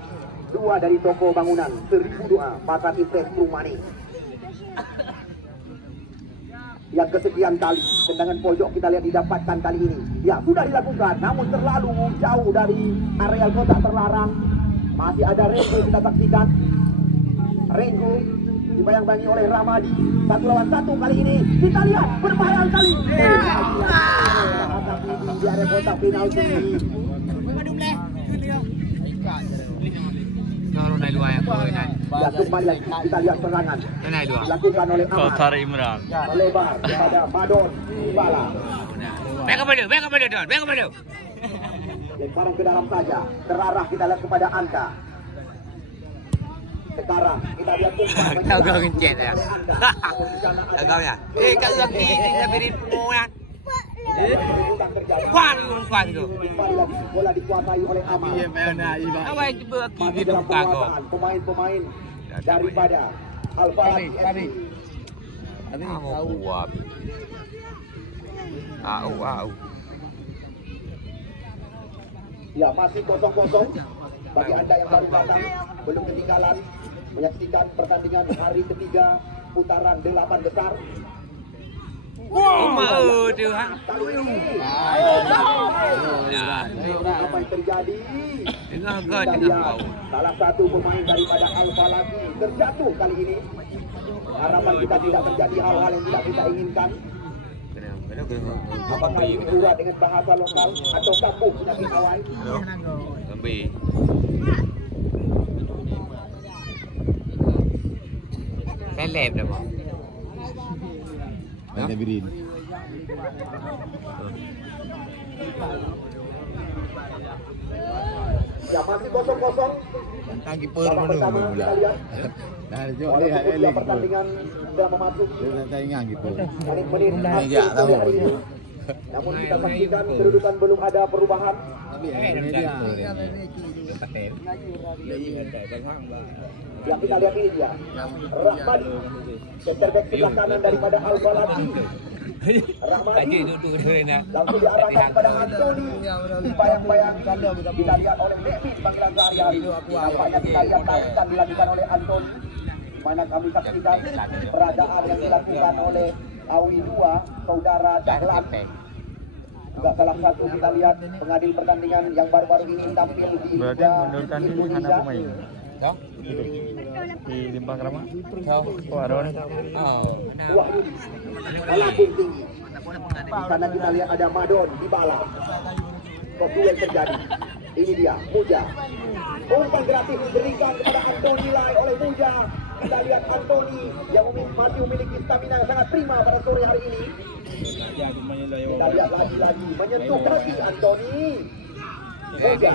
2 dari toko bangunan 1000 Doa Pasar Impres Rumani. yang kesekian kali. Tendangan pojok kita lihat didapatkan kali ini. Ya, sudah dilakukan, namun terlalu jauh dari areal kotak terlarang. Masih ada Rengo kita saksikan. Rengo dibayang-bayangi oleh Ramadi. 1 lawan 1 kali ini. Kita lihat berbahaya kali. Di area kotak penalti. Kalau naik luar aku naik. Ya, kembali kita lihat serangan Naik luar. dilakukan oleh Ahmad. Kautar Imran. Melebar kepada Madon Dybala. Baik kepada Don. Lemparan ke dalam saja. Terarah kita lihat kepada Anta. Sekarang kita lihat Kau kencet ya. Kau ya. Kau lagi ni beri penuh. Kuat tu. Kembali lagi bola dikuasai oleh Amal. Awak cuba Masih kiri dalam buka kau. penguasaan pemain-pemain daripada Al-Falaki FC. Wow. Ya, masih 0-0. Bagi anda yang baru datang, belum ketinggalan menyaksikan pertandingan hari ketiga putaran 8 besar. Tu ha. Apa yang terjadi? Tengah Kita lihat salah satu pemain daripada Al-Falaki terjatuh kali ini. Harapan kita tidak terjadi hal-hal yang tidak kita inginkan. Apakah ini pura dengan bahasa lokal atau kampung penyakit awal? Sambil. Seleb dah bang. Ada birin. Ya, masih 0-0. Tentang kiper Babak mana pertama pula. kita lihat. Dah jauh Walaupun dia usia pertandingan sudah memasuki Dia tak ingat kiper. menit-menit akhir Enggak tahu. sore hari ini. Namun kita saksikan kedudukan belum ada perubahan. Tapi ini dia. Ya, kita lihat ini dia. Rahmadi, center back sebelah kanan daripada Al-Falaki. Rahmadi langsung diarahkan kepada Antoni. Bayang-bayang kita lihat oleh David panggilan sehari-hari. Nampaknya kita lihat tarikan dilakukan oleh Antoni. Mana kami saksikan peradaan yang dilakukan oleh Awi 2, saudara Dahlan. Juga salah satu kita lihat pengadil pertandingan yang baru-baru ini tampil di Indonesia. Di Limpang Keramat. Wahyu melambung tinggi. Di sana kita lihat ada Madon Dybala. Duel terjadi. Ini dia Muja. Umpan gratis diberikan kepada Antoni Lai oleh Muja. Kita lihat Antoni yang masih memiliki stamina yang sangat prima pada sore hari ini. Kita lihat lagi-lagi menyentuh kaki Antoni. Muja.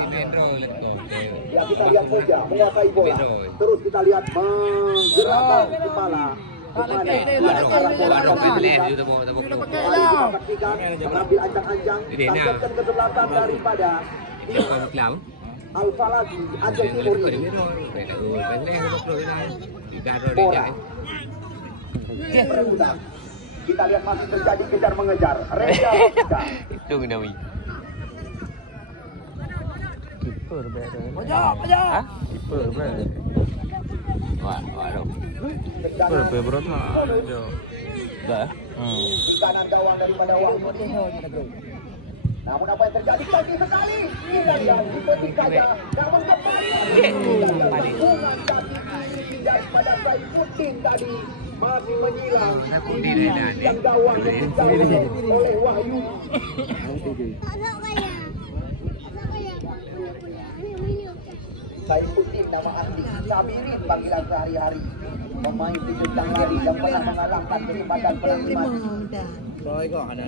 Ya, kita lihat Muja menguasai bola. Terus kita lihat menggerakkan kepala. Mengambil ancang-ancang, tampilkan kesebelasan daripada Al-Falaki Aceh Timur ini. Berebutan. Kita lihat masih terjadi kejar mengejar. Reza Rosida. Itu kena wi. Kiper berada. Ha? Kiper berada. Waduh. Kiper beberapa mah. Dah. Di kanan gawang daripada Wahyu. Namun apa yang terjadi lagi sekali? Kita lihat dipetik saja. Namun kembali. Kita lihat hubungan kaki kiri daripada Saifuddin tadi masih menyilang. Yang gawang dikawal oleh Wahyu. Saifuddin nama asli, Sabirin panggilan sehari-hari. Pemain di bentang lari yang pernah mengalahkan kesempatan penalti. Rồi có ada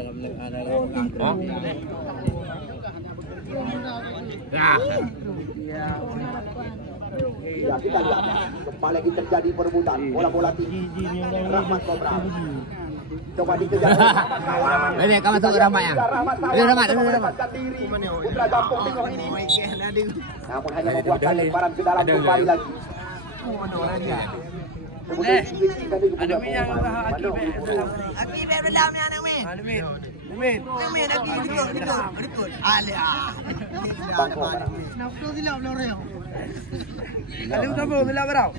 Ya, kita lihat kembali lagi terjadi perebutan bola-bola tinggi. Rahmat Kobra coba dikejar. Ini kau masuk Rahmat yang. Ini Rahmat. Putra Gampung tengok ini. Namun hanya membuatkan lemparan ke dalam kembali lagi. Kemudian ada minyak Aki bebelam ni anak min. Min aki betul. Alia. Bangko. Nak tu silap loreng. Ada berapa? Bila berapa?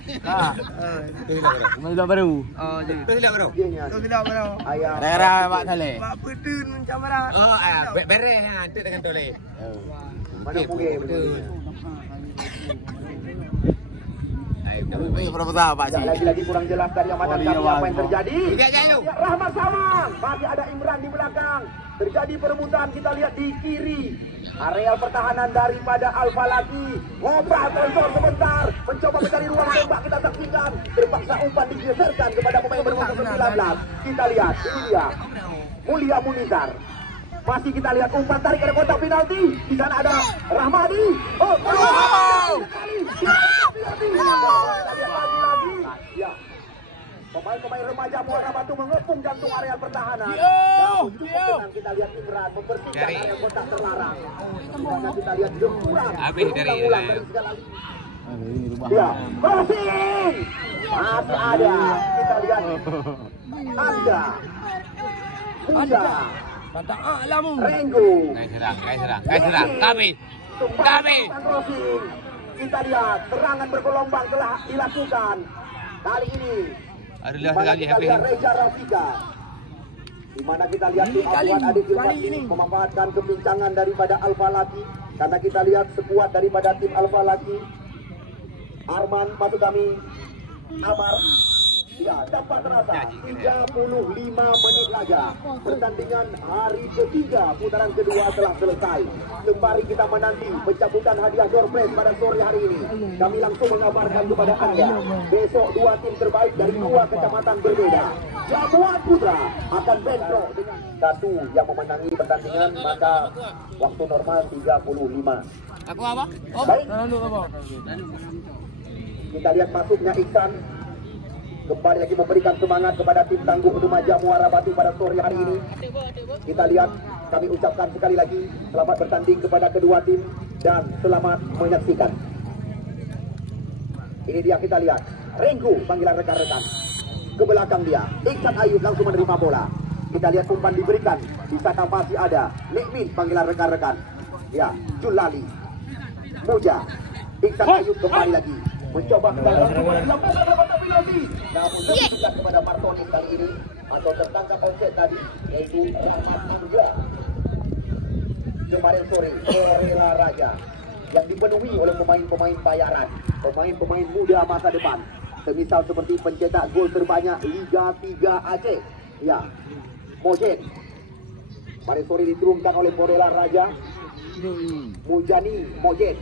Bila baru. Oh, jadi. Tu silap bro. Tu bila berapa? Ayah. Rara Pak Saleh. Mak pedun macam mana? Oh, beres ha, tu dengan toleh. Mana boleh betul. Ai, berapa Pak Tak lagi kurang jelas dari amatan kami apa yang terjadi. Lihat je tu. Ya, Rahmat Samang. Masih ada Imran di belakang. Terjadi perebutan kita lihat di kiri. Areal pertahanan daripada Alfa Laki. Ngobrol kontrol sebentar. Mencoba mencari ruang tembak kita saksikan. Terpaksa umpan digeserkan kepada pemain berumur 19. Kita lihat. Ini dia. Mulia Munizar. Masih kita lihat umpan tarik ke kotak penalti. Di sana ada Rahmadi. Oh, lagi. Ya. Pemain-pemain remaja Muara Batu mengepung jantung area pertahanan. Kita lihat Imran membersihkan area kotak terlarang. Dimana kita lihat gempuran. Habis dari segala. Ya, crossing. Masih ada. Kita lihat ada. Patah alamu. Renggu. Kai serang. Kami. Kita lihat serangan bergelombang telah dilakukan. Kali ini Adalah Dimana sekali kita habis. lihat Reza Rafika. Di mana kita lihat tim Abduan Adik Ilham memanfaatkan kepincangan daripada Alfa Laki. Karena kita lihat sekuat daripada tim Alfa Laki. Arman masuk kami. Amar. Ya, dapat terasa 35 menit laga. Pertandingan hari ketiga putaran kedua telah selesai. Sembari kita menanti pencabutan hadiah door prize pada sore hari ini, kami langsung mengabarkan kepada Anda besok dua tim terbaik dari dua kecamatan berbeda. Jamuan Putra akan bentrok dengan satu yang memenangi pertandingan, maka waktu normal 35. Aku apa? Baik. Kita lihat masuknya Iksan. Kembali lagi memberikan semangat kepada tim tangguh remaja Muara Batu pada sore hari ini. Kita lihat, kami ucapkan sekali lagi selamat bertanding kepada kedua tim dan selamat menyaksikan. Ini dia kita lihat, Renggu panggilan rekan-rekan. Ke belakang dia, Iksan Ayub langsung menerima bola. Kita lihat umpan diberikan, di sana masih ada Nikmin panggilan rekan-rekan. Ya, Julali, Muja, Iksan Ayub kembali lagi. Mencoba namun terbuka kepada Martoni kali ini atau tertangkap offset tadi, yaitu Rahmat Angga. Kemarin sore Korela Raja yang dipenuhi oleh pemain-pemain bayaran, pemain-pemain muda masa depan, semisal seperti pencetak gol terbanyak Liga 3 Aceh, ya, Mojen. Kemarin sore diturunkan oleh Korela Raja, Mujani Mojen,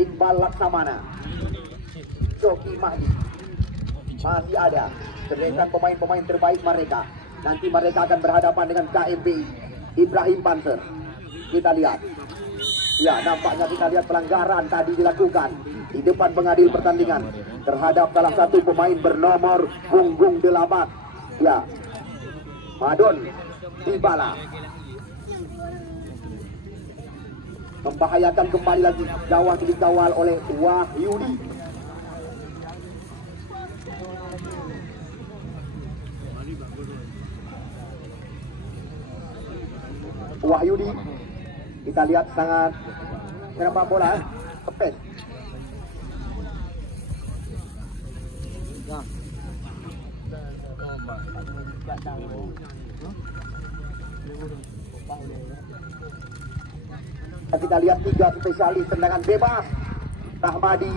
Iqbal Laksamana, Joki Mahdi. Masih ada deretan pemain-pemain terbaik mereka. Nanti mereka akan berhadapan dengan KMPI Ibrahim Panser. Kita lihat. Ya, nampaknya kita lihat pelanggaran tadi dilakukan di depan pengadil pertandingan terhadap salah satu pemain bernomor punggung 8. Ya, Madon Dibala. Membahayakan kembali lagi, gawang dikawal oleh Wahyudi. Wahyudi, kita lihat sangat merampas bola, kepes. Kita lihat tiga spesialis tendangan bebas, Rahmadi,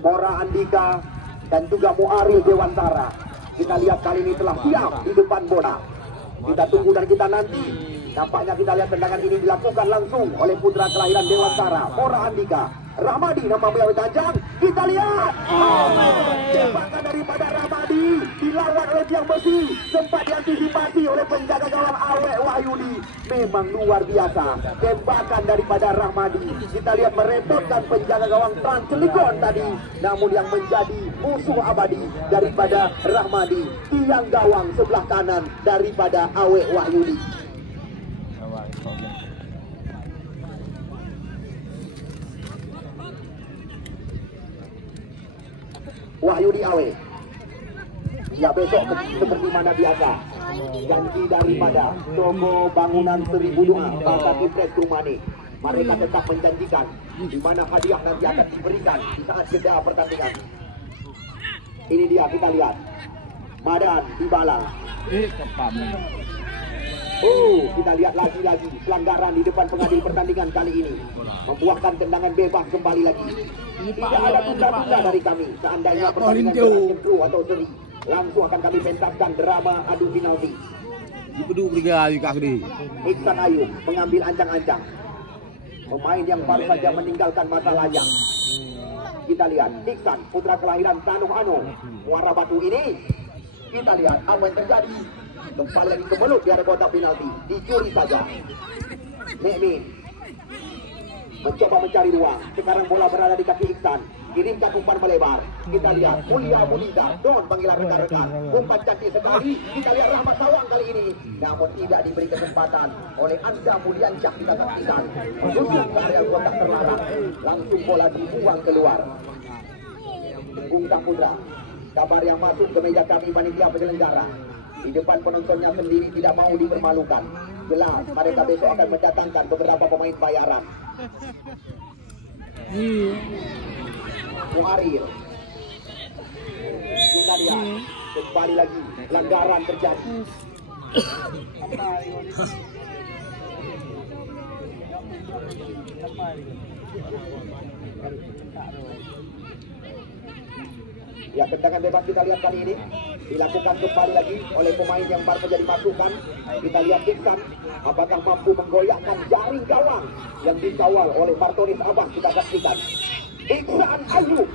Mora Andika, dan juga Muaril Dewantara. Kita lihat kali ini telah siap di depan bola. Kita tunggu dan kita nanti. Nampaknya kita lihat tendangan ini dilakukan langsung oleh putra kelahiran Dewantara, Mora Andika. Rahmadi nama beliau tajam. Kita lihat. Tembakan daripada Rahmadi dilawan oleh tiang besi. Sempat diantisipasi oleh penjaga gawang Awek Wahyudi. Memang luar biasa. Tembakan daripada Rahmadi. Kita lihat merepotkan penjaga gawang Trans Cilegon tadi. Namun yang menjadi musuh abadi daripada Rahmadi, tiang gawang sebelah kanan daripada Awek Wahyudi. Wahyudi Awe. Ya, besok seperti mana biasa, janji daripada toko bangunan 1000 doa Pasar Kipres Rumani mereka tetap menjanjikan di mana hadiah nanti akan diberikan di saat jeda pertandingan. Ini dia, kita lihat Madan Dybala. Kita lihat lagi-lagi pelanggaran di depan pengadil pertandingan kali ini, membuahkan tendangan bebas kembali lagi. Tidak ada tunda-tunda dari kami. Seandainya pertandingan berakhir draw atau seri, langsung akan kami pentaskan drama adu penalti. Iksan Ayub mengambil ancang-ancang, pemain yang baru saja meninggalkan masa layak. Kita lihat Iksan, putra kelahiran Tanuh Ano, Muara Batu ini. Kita lihat apa yang terjadi. Kembali lagi ke Melut di area kotak penalti, dicuri saja. Mekmin mencoba mencari ruang. Sekarang bola berada di kaki Iksan, kirimkan umpan melebar. Kita lihat Mulia Munida, Don panggilan rekan-rekan, umpan cantik sekali. Kita lihat Rahmat Sawang kali ini, namun tidak diberi kesempatan oleh Anda Mulyansyah. Kita saksikan menuju ke area kotak terlarang, langsung bola dibuang keluar. Bungkang Putra, kabar yang masuk ke meja kami panitia penyelenggara. Di depan penontonnya sendiri tidak mau dipermalukan. Jelas mereka besok akan mendatangkan beberapa pemain bayaran. Muharrir, kita lihat kembali lagi pelanggaran terjadi. Ya, tendangan bebas kita lihat kali ini dilakukan kembali lagi oleh pemain yang baru saja dimasukkan. Kita lihat Iksan, apakah mampu menggoyahkan jaring gawang yang dikawal oleh Martonis Abah. Kita saksikan Iksan Ayub.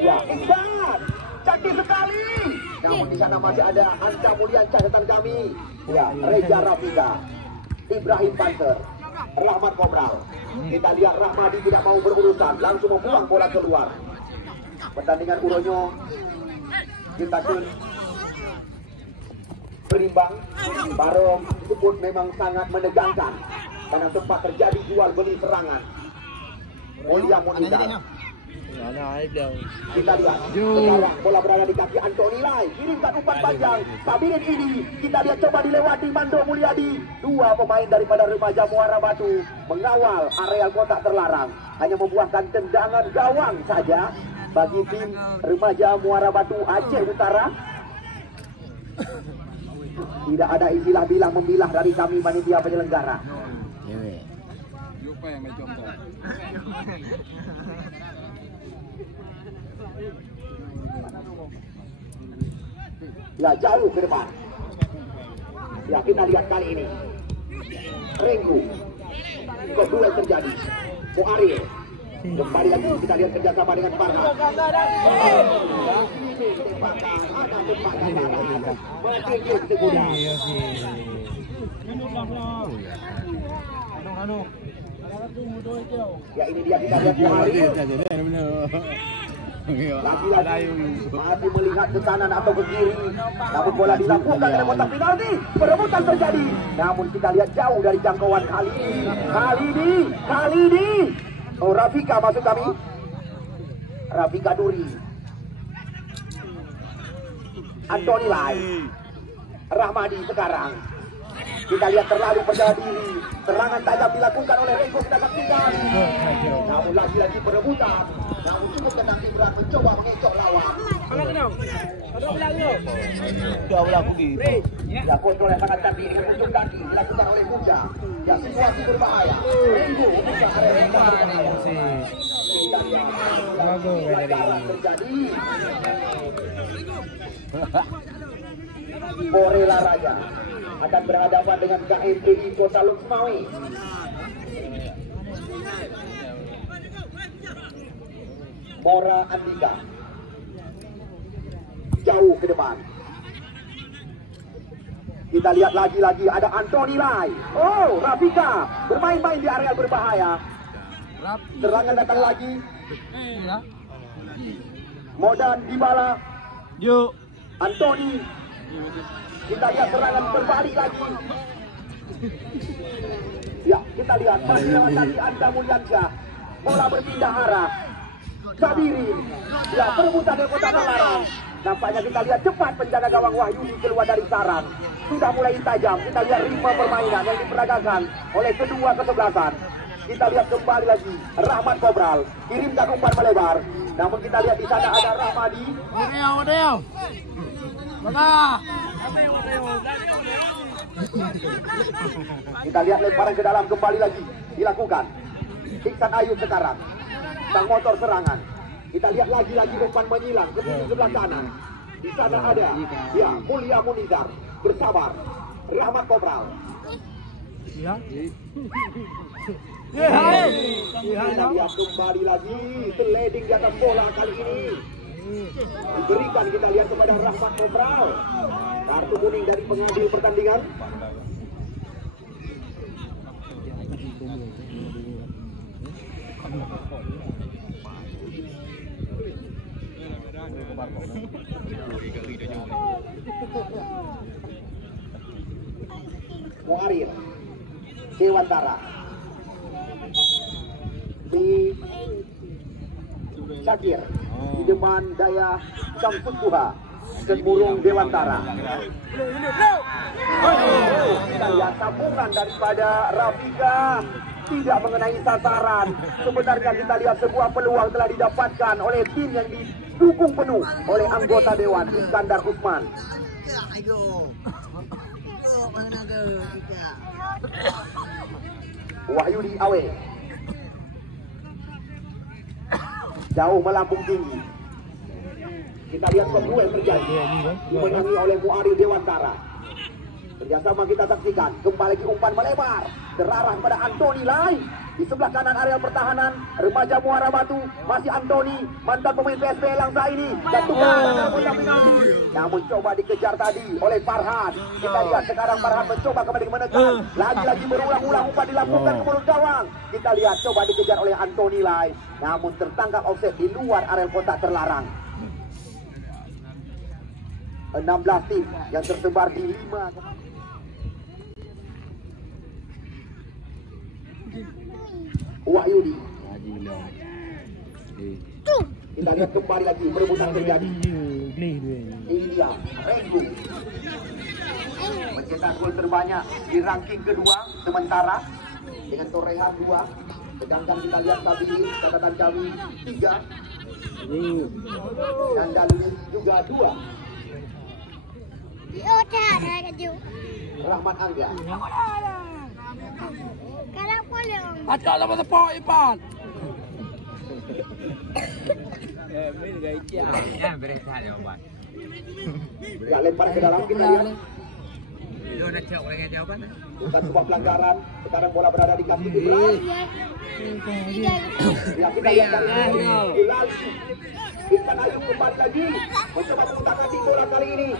Ya, Iksan cantik sekali. Namun di sana masih ada Anta Mulyan catatan kami. Ya, Reja Rafika, Ibrahim Panter, Rahmat Kobral. Kita lihat Rahmadi tidak mau berurusan, langsung membuang bola keluar. Pertandingan Uronyo kita berimbang. Barong tersebut memang sangat menegangkan karena sempat terjadi jual beli serangan. Mulia Munida. Kita lihat sekarang bola berada di kaki Antoni Lai, kirimkan umpan panjang. Sabilin ini kita lihat coba dilewati Mando Mulyadi. Dua pemain daripada remaja Muara Batu mengawal areal kotak terlarang, hanya membuahkan tendangan gawang saja bagi tim remaja Muara Batu Aceh Utara. Tidak ada istilah bilang membilah dari kami panitia penyelenggara. Ya, jauh ke depan. Ya, kita lihat kali ini Renggu, kedua terjadi. Muharrir kembali lagi, kita lihat kerjasama dengan Farhan. Ya, ini dia, kita lihat Muharrir. Lagi-lagi masih melihat ke kanan atau ke kiri, namun bola dilakukan oleh kotak penalti. Perebutan terjadi, namun kita lihat jauh dari jangkauan kali ini. Oh, Rafika masuk kami. Rafika Duri, Antoni Lai, Rahmadi sekarang. Kita lihat terlalu percaya diri. Serangan tajam dilakukan oleh Renggo, kita saksikan. Namun lagi-lagi perebutan. Namun cukup tenang Ibran mencoba mengecok lawan. Dua belah begitu. Ya, kontrol yang sangat cantik dengan ujung kaki dilakukan oleh Muda. Ya, situasi berbahaya. Renggo membuka area yang berbahaya. Terjadi. Borela Raja akan berhadapan dengan KMPI Kota Luxmawi. Mora Andika jauh ke depan. Kita lihat lagi-lagi ada Antoni Lai. Oh, Rafika bermain-main di area berbahaya. Serangan datang lagi. Modan Dybala. Antoni. Kita lihat serangan berbalik lagi. Ya, kita lihat masih lewat kaki Anta Mulyansyah. Bola berpindah arah. Sabirin. Ya, perebutan dari kotak terlarang. Nampaknya kita lihat cepat penjaga gawang Wahyudi keluar dari sarang. Sudah mulai tajam. Kita lihat ritme permainan yang diperagakan oleh kedua kesebelasan. Kita lihat kembali lagi Rahmat Kobral kirimkan umpan melebar. Namun kita lihat di sana ada Rahmadi. Kita lihat lemparan ke dalam kembali lagi dilakukan. Iksan Ayub sekarang sang motor serangan. Kita lihat lagi-lagi umpan menyilang ke sisi sebelah kanan. Di sana ada ya Mulia Munizar bersabar Rahmat Kobral. Kita lihat kembali lagi sliding di atas bola kali ini diberikan, kita lihat kepada Rahmat Kobral. Kartu kuning dari pengadil pertandingan. Muarir Dewantara di Syakir di depan Daya Samsud Tuha Semurung Dewantara. Kita lihat tabungan daripada Rafika tidak mengenai sasaran. Sebenarnya kita lihat sebuah peluang telah didapatkan oleh tim yang didukung penuh oleh anggota Dewan Iskandar Usman. Wahyudi Awe jauh melambung tinggi. Kita lihat pembuat terjadi dimenangi oleh Muarir Dewantara. Kerjasama kita saksikan kembali lagi umpan melebar terarah pada Antoni Lai di sebelah kanan area pertahanan remaja Muara Batu. Masih Antoni, mantan pemain PSBL Langsa ini, dan tukar namun coba dikejar tadi oleh Farhan. Kita lihat sekarang Farhan mencoba kembali menekan, lagi-lagi berulang-ulang umpan dilakukan ke mulut gawang. Kita lihat coba dikejar oleh Antoni Lai, namun tertangkap offset di luar area kotak terlarang. 16 tim yang tersebar di 5 Wahyudi. Kita lihat kembali lagi perebutan terjadi. Ini dia Renggu mencetak gol terbanyak di ranking kedua sementara dengan torehan 2. Sedangkan kita lihat Sabili catatan kami 3 dan Dalil juga 2. Rahmat Angga. Acak dapat tepuk Ipan. Ya, lempar ke dalam kita lihat. Bukan sebuah pelanggaran. Sekarang bola berada di kaki Ibral. Ya, kita lihat Ibral. Iksan Ayub kembali lagi mencoba mengutak-atik bola kali ini.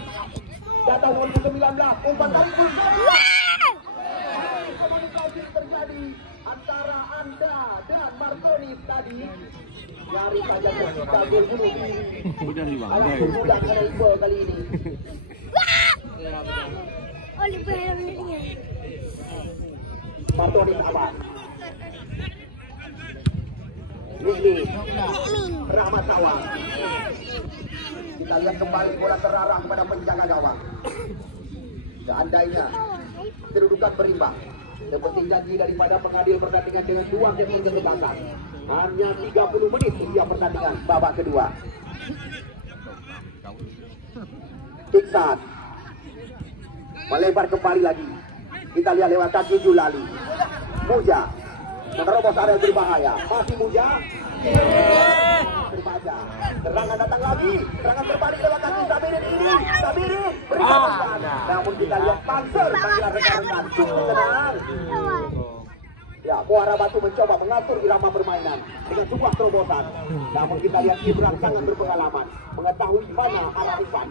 Data 2019 umpan kali pun. Komunikasi terjadi antara Anda dan Marconis tadi. Nyari saja kita berbunuh diri. Alangkah mudah kena Iqbal kali ini. Marconis apa? Ini Rahmat Sawang. Kita lihat kembali bola terarah kepada penjaga gawang. Seandainya kedudukan berimbang seperti janji daripada pengadil pertandingan dengan 2 game ke belakang, hanya 30 menit usia pertandingan babak kedua. Iksan melebar kembali lagi. Kita lihat lewat kaki Julali. Muja menerobos area berbahaya. Masih Muja. Terbaca. Serangan datang lagi. Serangan terbalik lewat kaki Sabirin ini. Sabirin berikan umpan. Namun kita lihat panser panggilan rekan-rekan. Tenang. Ya, Muara Batu mencoba mengatur irama permainan dengan sebuah terobosan. Namun kita lihat Ibran sangat berpengalaman, mengetahui mana arah Irfan.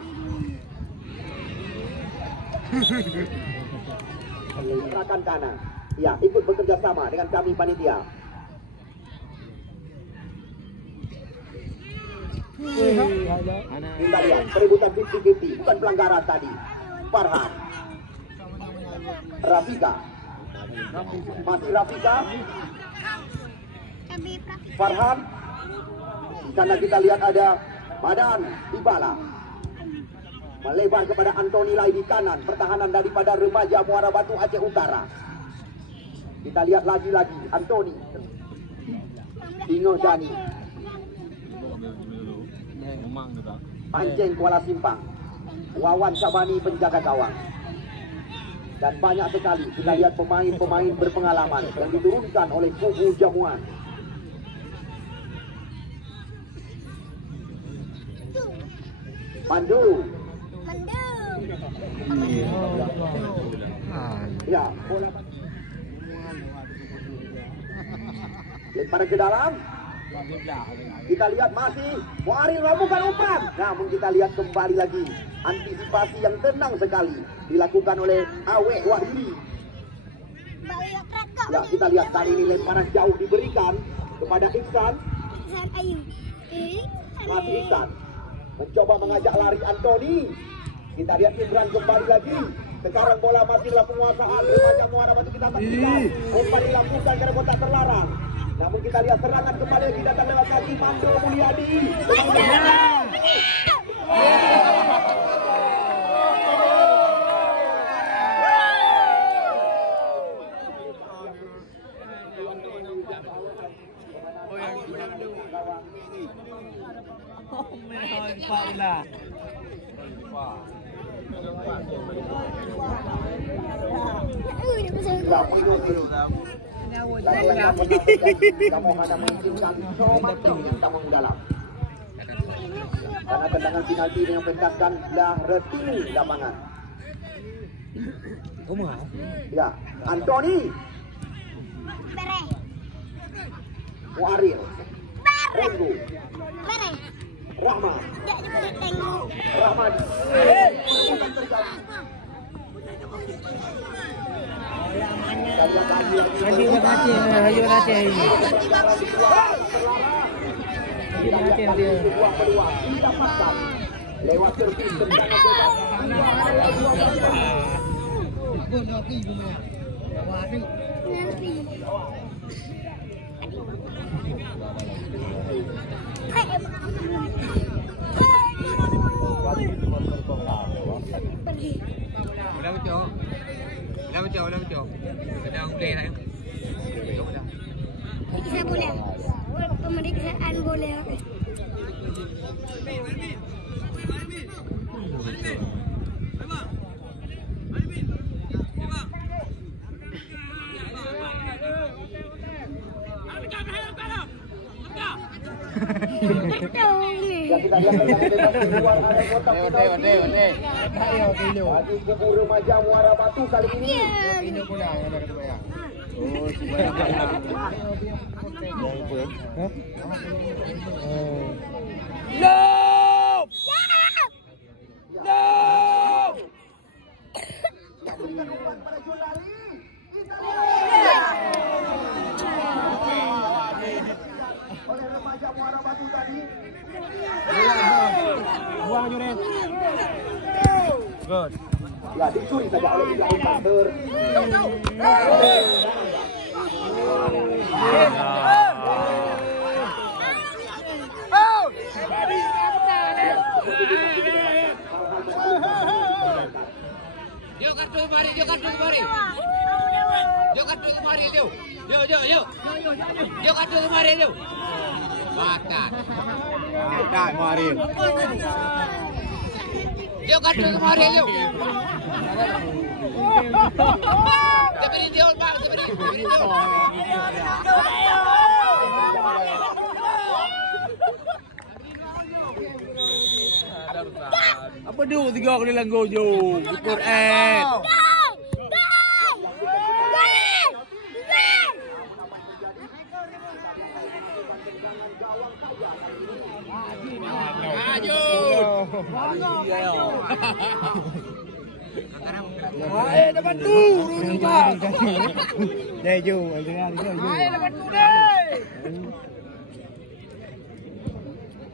Gerakan kanan. Ya, ikut bekerja sama dengan kami panitia. Kita lihat perebutan 50-50, bukan pelanggaran tadi. Farhan, Rafika, masih Rafika, Farhan. Di sana kita lihat ada Madan Dibala. Melebar kepada Antoni Lai di kanan. Pertahanan daripada remaja Muara Batu Aceh Utara. Kita lihat lagi-lagi Antoni. Dingo Dani. Panceng Kuala Simpang. Wawan Syabani penjaga gawang. Dan banyak sekali kita lihat pemain-pemain berpengalaman yang diturunkan oleh kubu Jamuan. Pandu. Ya, bola lempar ke dalam. Kita lihat masih Muaril melakukan umpan. Namun kita lihat kembali lagi antisipasi yang tenang sekali dilakukan oleh Awek Wahyudi. Ya, kita lihat kali ini lemparan jauh diberikan kepada Iksan. Masih Iksan mencoba mengajak lari Antoni. Kita lihat Imran kembali lagi. Sekarang bola masih dalam penguasaan remaja Muara Batu. Kita saksikan umpan dilakukan karena kotak terlarang. Namun kita lihat serangan kembali lagi datang lewat kaki Mando Mulyadi. Karena tendangan penalti yang pentaskan dah retinu lapangan. Ya, Antoni. Muaril. Renggu. Rahman. Rahman. Lewat servis Udah boleh lah. Saya boleh. Pemeriksaan boleh. Ya, kita lihat keluar area kotak penalti. Bagi kubu remaja Muara Batu kali ini. Oleh remaja Muara Batu tadi. Buang Juren. Good. Ya, dicuri saja oleh Ibrahim Bakar. Yo kartu kemari, yo kartu kemari. Yo kartu kemari, yo. Yo kartu kemari, yo. Bakat. Bakat Muaril. Yo kartu kemari, yo. Seperti dia, Pak, seperti dia. Apa dulu 3 kali langgo jo. Ikut ad. Ayo depan tu, rumah. Deh jo, jangan jo. Ayo depan tu deh.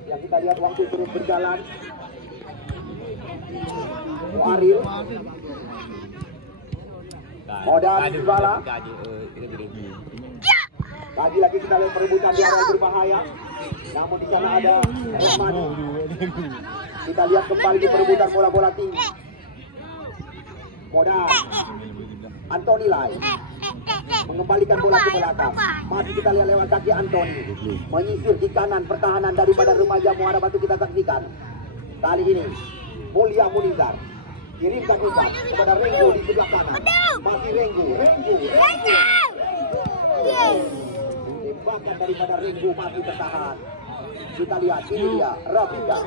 Yang kita lihat waktu terus berjalan. Muaril. Modan Sibala. Lagi-lagi kita lihat perebutan di area berbahaya. Namun di sana ada Rahman. Kita lihat kembali di perebutan bola-bola tinggi. Modal Anthony Lai mengembalikan bola ke belakang. Masih kita lihat lewat kaki Anthony menyisir di kanan pertahanan daripada remaja Muara Batu. Kita saksikan kali ini Mulia Munizar kirimkan umpan kepada Renggo di sebelah kanan. Masih Renggo. Tembakan daripada Renggo masih tertahan. Kita lihat ini dia Rafika,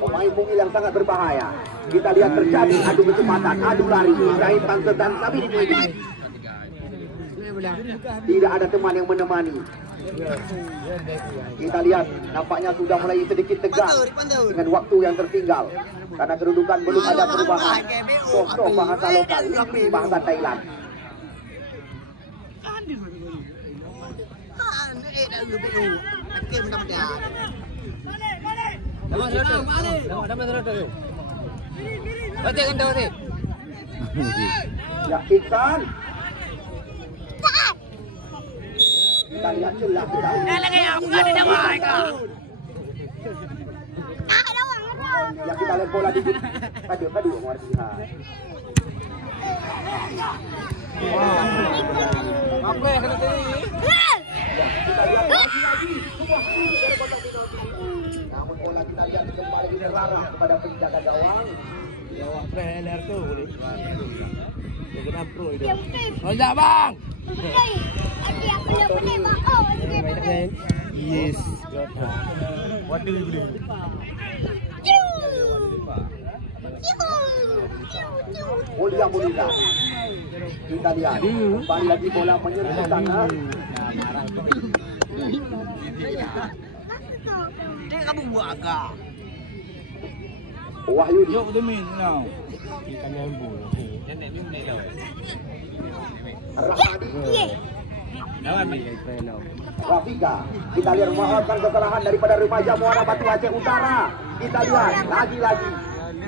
pemain mungil yang sangat berbahaya. Kita lihat terjadi adu kecepatan, adu lari. Ibrahim Tanser dan Sabini Muidi. Tidak ada teman yang menemani. Kita lihat nampaknya sudah mulai sedikit tegang dengan waktu yang tertinggal karena kedudukan belum ada perubahan. Sok bahasa lokal, Limpi bahasa Thailand. Ya, Iksan. Kita lihat celah kita. Ya, kita lihat bola di kadu Marsiha. Apa yang kena tadi? Kita lihat lagi sebuah dari kotak penalti. Namun bola kita lihat kembali dilarang kepada penjaga gawang. Jawab LR tu boleh. Dia kena pro itu. Lonjak bang. Yes. What do you believe? Mulia Munizar. Kita lihat kembali lagi bola menyentuh sana. Kamu buat agak. Wahyu Yuk demi now. Rafika. Kita lihat memaafkan kesalahan daripada remaja Muara Batu Aceh Utara. Kita lihat lagi-lagi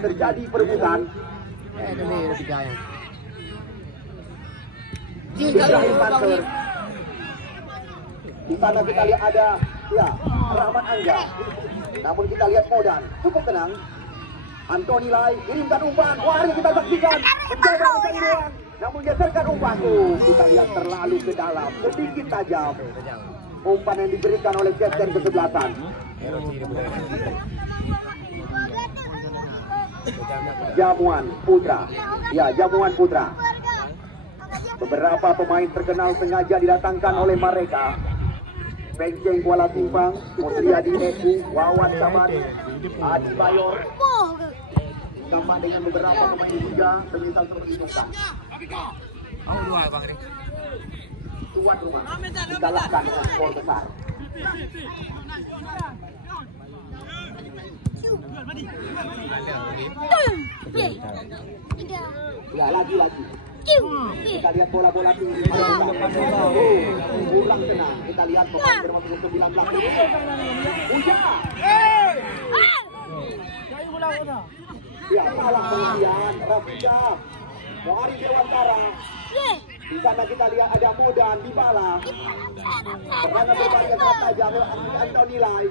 terjadi perebutan. Ibrahim Tanser. Di sana kita lihat ada Rahmat Angga. Namun kita lihat Modan cukup tenang. Anthony Lai kirimkan umpan. Wah, kita saksikan mencoba mencari ruang, namun geserkan umpan. Kita lihat terlalu ke dalam, sedikit tajam. Umpan yang diberikan oleh kapten kesebelasan. Jamuan Putra. Ya, Jamuan Putra. Beberapa pemain terkenal sengaja didatangkan oleh mereka. Penceng Kuala Simpang, Mutriadi Eku, Wawan Saman, Adi Bayor, sama dengan beberapa pemain muda, semisal seperti Nuka. Tuan rumah dikalahkan dengan skor besar. Ya, lagi-lagi. Kita lihat bola-bola tinggi. Ulang tenang. Kita lihat pemain bernomor 19 ini. Uja. Ya, salah kemudian Rafika. Dari Dewantara. Di sana kita lihat ada Modan di bala. Karena berbalik ke tajam Anthony Lai.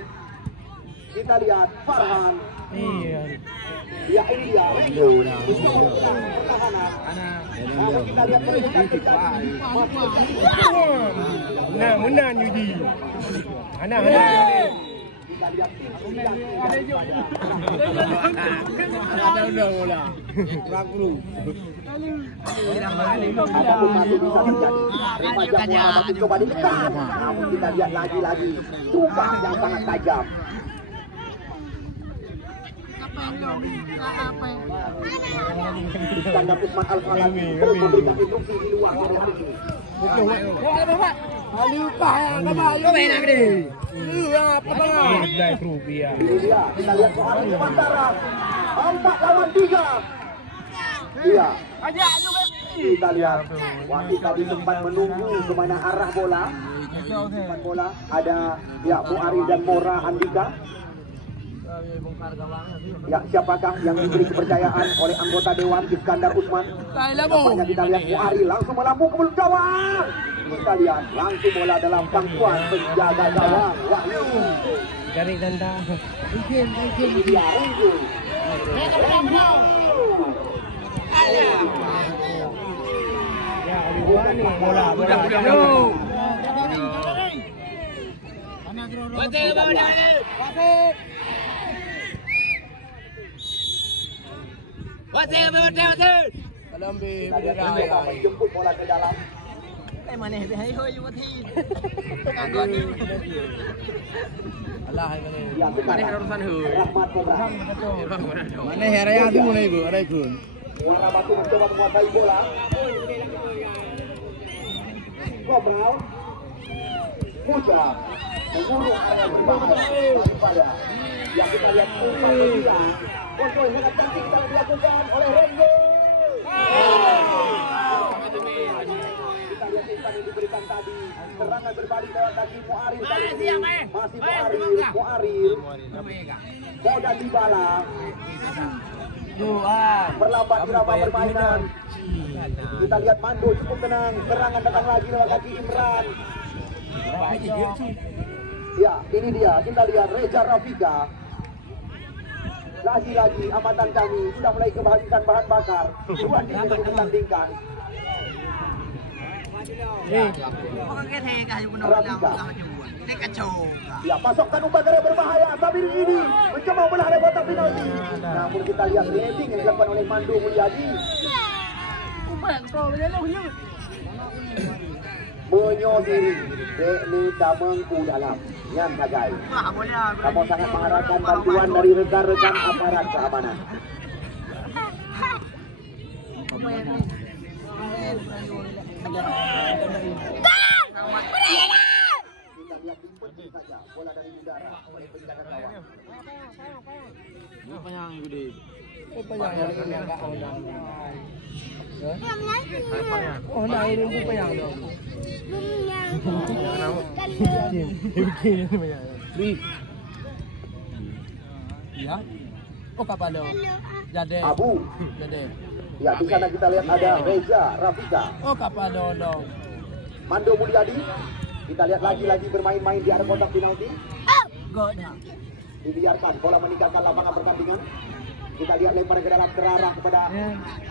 Kita lihat Farhan. Ya, ini dia. Kita lihat Menang Yudi. Anak. kita lihat Ada bola. Rakru. apapun masih bisa terjadi. Remaja Muhammad coba ditekan, namun kita lihat lagi-lagi tumpah yang sangat tajam. Iskandar Usman Al-Falabi terus memberikan instruksi di luar pada hari ini. Ini dia, kita lihat soal sementara 4-3. Iya. Kita lihat wasit tadi sempat menunggu kemana arah bola. Tempat bola ada ya Muari dan Mora Andika. Ya, siapakah yang diberi kepercayaan oleh anggota Dewan Iskandar Usman? Nampaknya kita lihat Muari langsung melambung ke mulut gawang. Kita lihat langsung bola dalam pangkuan penjaga gawang Wahyu. Cari tanda. Ini dia Renju. Ya, dua nih. Bola. Betul, betul. Dalam bi Kita lihat mencoba menjemput bola ke dalam. Mana hai hoi you thi. Alah ini. Ya, sekarang Urusan hoi. Rahmat Cobra. Mana heraya tu mulai go, ada go. Muara Batu mencoba menguasai bola. Cobra. Puja. Mengurung area berbahaya daripada yang kita lihat umpan dia. Kontrol sangat cantik telah dilakukan oleh Renzo. Kita lihat umpan yang diberikan tadi. Serangan berbalik lewat kaki Muaril kali ini. Masih Muaril. Boda Dybala. Perlambat irama permainan. Kita lihat Mando cukup tenang. Serangan datang lagi lewat kaki Imran. Ya, ini dia. Kita lihat Reza Rafika. Lagi-lagi amatan kami sudah mulai kehabisan bahan bakar. Dua tim yang ditandingkan. Rafika. Ya, pasokkan umpan area berbahaya. Sabiri ini mencoba membelah area kotak penalti. Namun kita lihat landing yang dilakukan oleh Mando Mulyadi. Menyodiri teknika mengku dalam yang gagai. Kamu sangat mengharapkan bantuan dari rekan-rekan aparat keamanan. Kita lihat penting saja bola dari udara oleh penjaga gawang. Apa yang gede? Oh, nah ini bukan yang dong. Ya. Oh, kapan dong? Jadi. Abu. Jadi. Ya, di sana kita lihat ada Reza Rafika. Oh, kapan dong? Mando Mulyadi. Kita lihat lagi-lagi bermain-main di area kotak penalti. Dibiarkan bola meninggalkan lapangan pertandingan. Kita lihat lemparan ke dalam terarah kepada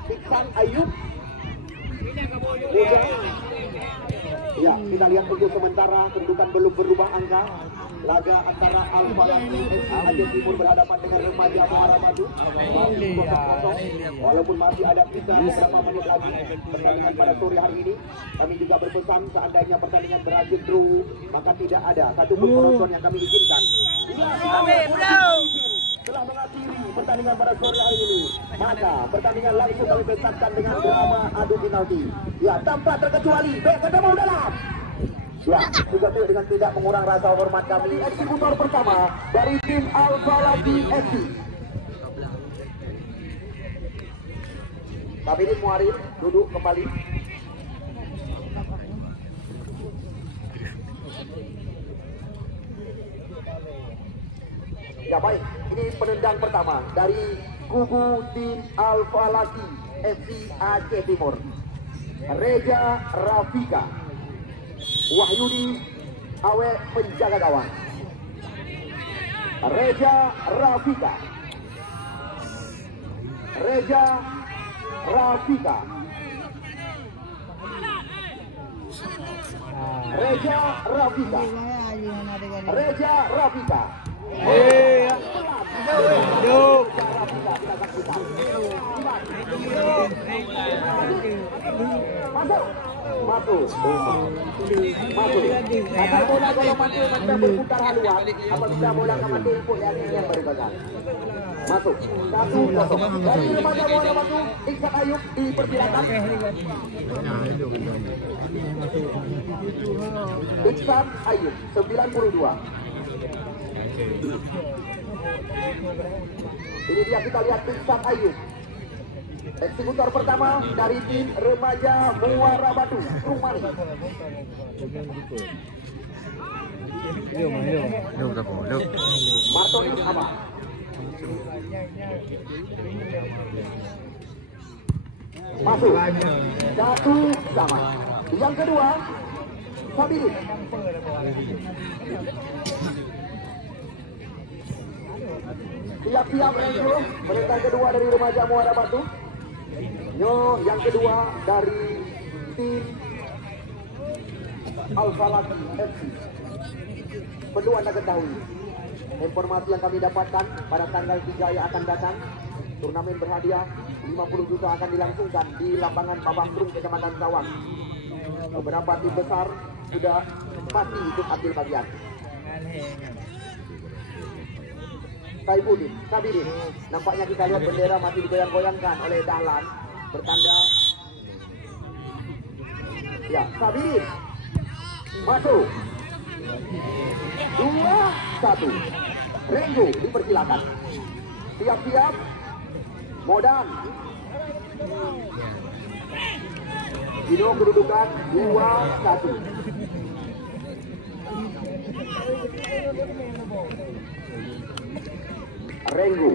Iksan Ayub. Ya, kita lihat untuk sementara kedudukan belum berubah angka. Laga antara Al-Falaki FC Aceh Timur berhadapan dengan remaja Muara Batu. Walaupun masih ada sisa beberapa menit lagi pertandingan pada sore hari ini, kami juga berpesan seandainya pertandingan berakhir draw, maka tidak ada satupun penonton yang kami izinkan. Telah mengakhiri pertandingan pada sore hari ini, maka pertandingan langsung kami pentaskan dengan drama adu penalti. Ya, tanpa terkecuali ketemu dalam. Ya, juga dengan tidak mengurang rasa hormat kami, eksekutor pertama dari tim Al-Falaki FC. Kabinit Muaril duduk kembali. Ya baik, ini penendang pertama dari kubu tim Al-Falaki FC Aceh Timur. Reza Rafika, Wahyudi Awe penjaga gawang. Reza Rafika. Reza Rafika. Reza Rafika. Reza Rafika. Masuk. Asal bola kalau mati macam berputar haluan, apabila bola ke mati pun yang bergerak. Masuk. 1-0. Dari remaja Muara Batu, Iksan Ayub dipersilakan. Iksan Ayub 92. Ini dia, kita lihat Iksan Ayub, eksekutor pertama dari tim remaja Muara Batu, Rumani. Martonis apa? Masuk. 1-1. Yang kedua, Sabili. Siap-siap Renjo, perintah kedua dari remaja Muara Batu. Nyo yang kedua dari tim Al-Falaki FC. Perlu Anda ketahui, informasi yang kami dapatkan pada tanggal 3 yang akan datang, turnamen berhadiah 50 juta akan dilangsungkan di lapangan Babangkrung, Kecamatan Sawang. Beberapa tim besar sudah pasti ikut ambil bagian. Sabirin, nampaknya kita lihat bendera masih digoyang-goyangkan oleh Dahlan bertanda. Ya, Sabirin masuk. 2-1. Rengo dipersilakan. Siap-siap. Modan. Dino kedudukan 2-1. Rengo.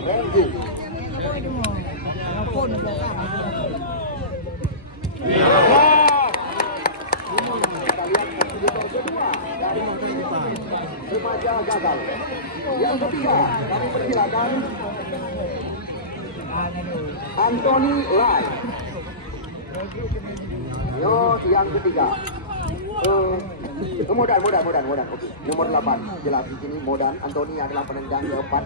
Rengo. Remaja gagal. Yang ketiga, kami persilakan Anthony Lai. Yo, yang ketiga. Modan. Oke. Nomor 8 jelas di sini Modan. Anthony adalah penendang keempat.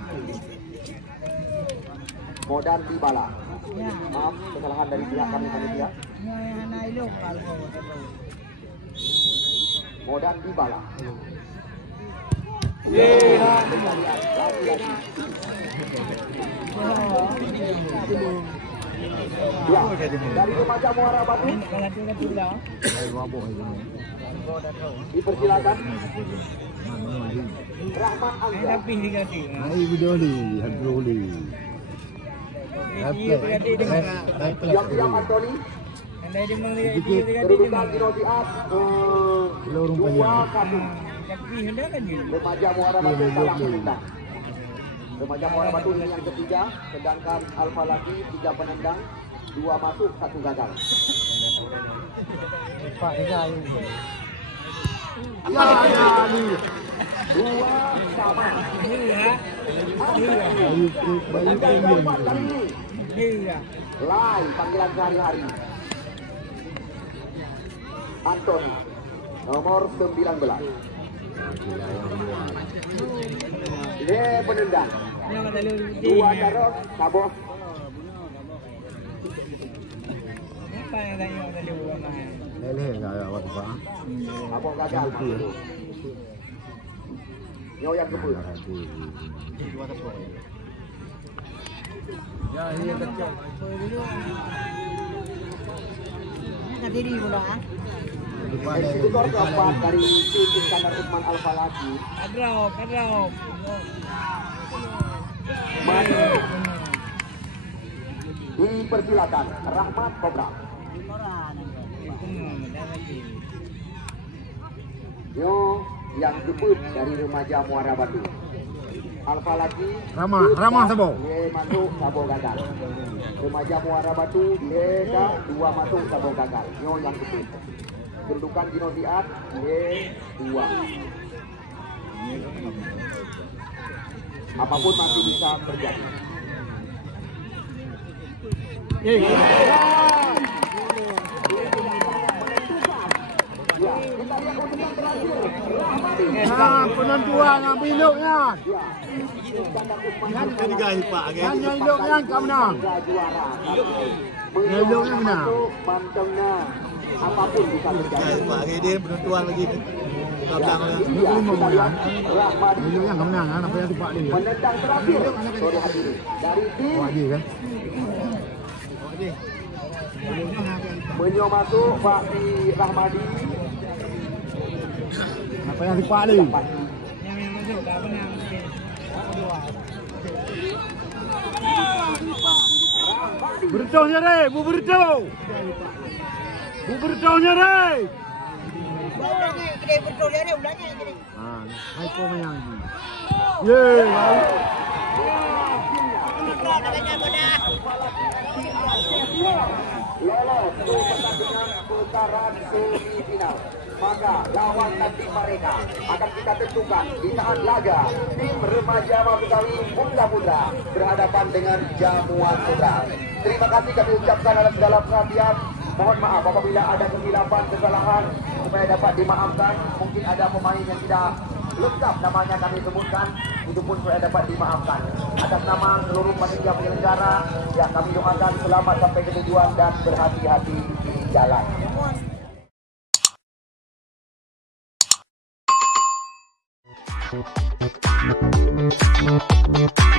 Modan Dybala. Maaf, kesalahan dari pihak kami panitia. Modan Dybala. Ya, dari remaja Muara Batu dipersilakan Rahman Angga. Siap-siap Anthony. Kedudukan Dino Diat 2-1. Remaja Muara Batu kalah menendang. Remaja Muara Batu ini yang ketiga, sedangkan Al-Falaki 3 penendang, 2 masuk, 1 gagal. Dua sama. Penendang keempat kali ini. Lai panggilan sehari-hari. Anthony nomor 19. Dia penendang. 2 Daros Saboh. Abang gagal. Nyo yang kebun. Ya, ini yang kecil. Kadiri pula. Eksekutor keempat dari tim Iskandar Usman Al-Falaki. Kadraw. Maju. Dipersilakan Rahmat Kobra. Yo yang kebun dari remaja Muara Batu. Al-Falaki Ramah Sabo. Dia masuk Sabo gagal. Remaja Muara Batu dia 2 masuk Sabo gagal. Yo yang kebun. Kedudukan Dino Diat D2. Apapun masih bisa terjadi. Ya, kita lihat untuk yang terakhir. Penentuan yang biluknya. Yang biluknya kau menang. Biluknya menang. Bantengnya apapun bisa terjadi. Dia penentuan lagi. Biluknya kau menang. Apa yang tupak dia? Penendang terakhir sore hari ini dari tim Menyo masuk Pak Di Rahmadi. Apa yang tupak dia? Berdohnya deh, berdoh. Berdohnya deh. Hai kau yang. Ye. lolos ke pertandingan putaran semifinal. Maka lawan nanti mereka akan kita tentukan di saat laga tim remaja Mabutawi Bunda Putra berhadapan dengan Jamuan Putra. Terima kasih kami ucapkan dalam segala perhatian. Mohon maaf apabila ada kesilapan, kesalahan supaya dapat dimaafkan. Mungkin ada pemain yang tidak lengkap namanya kami sebutkan, itu pun supaya dapat dimaafkan. Atas nama seluruh panitia penyelenggara, ya kami doakan selamat sampai ke tujuan dan berhati-hati di jalan. Thank you.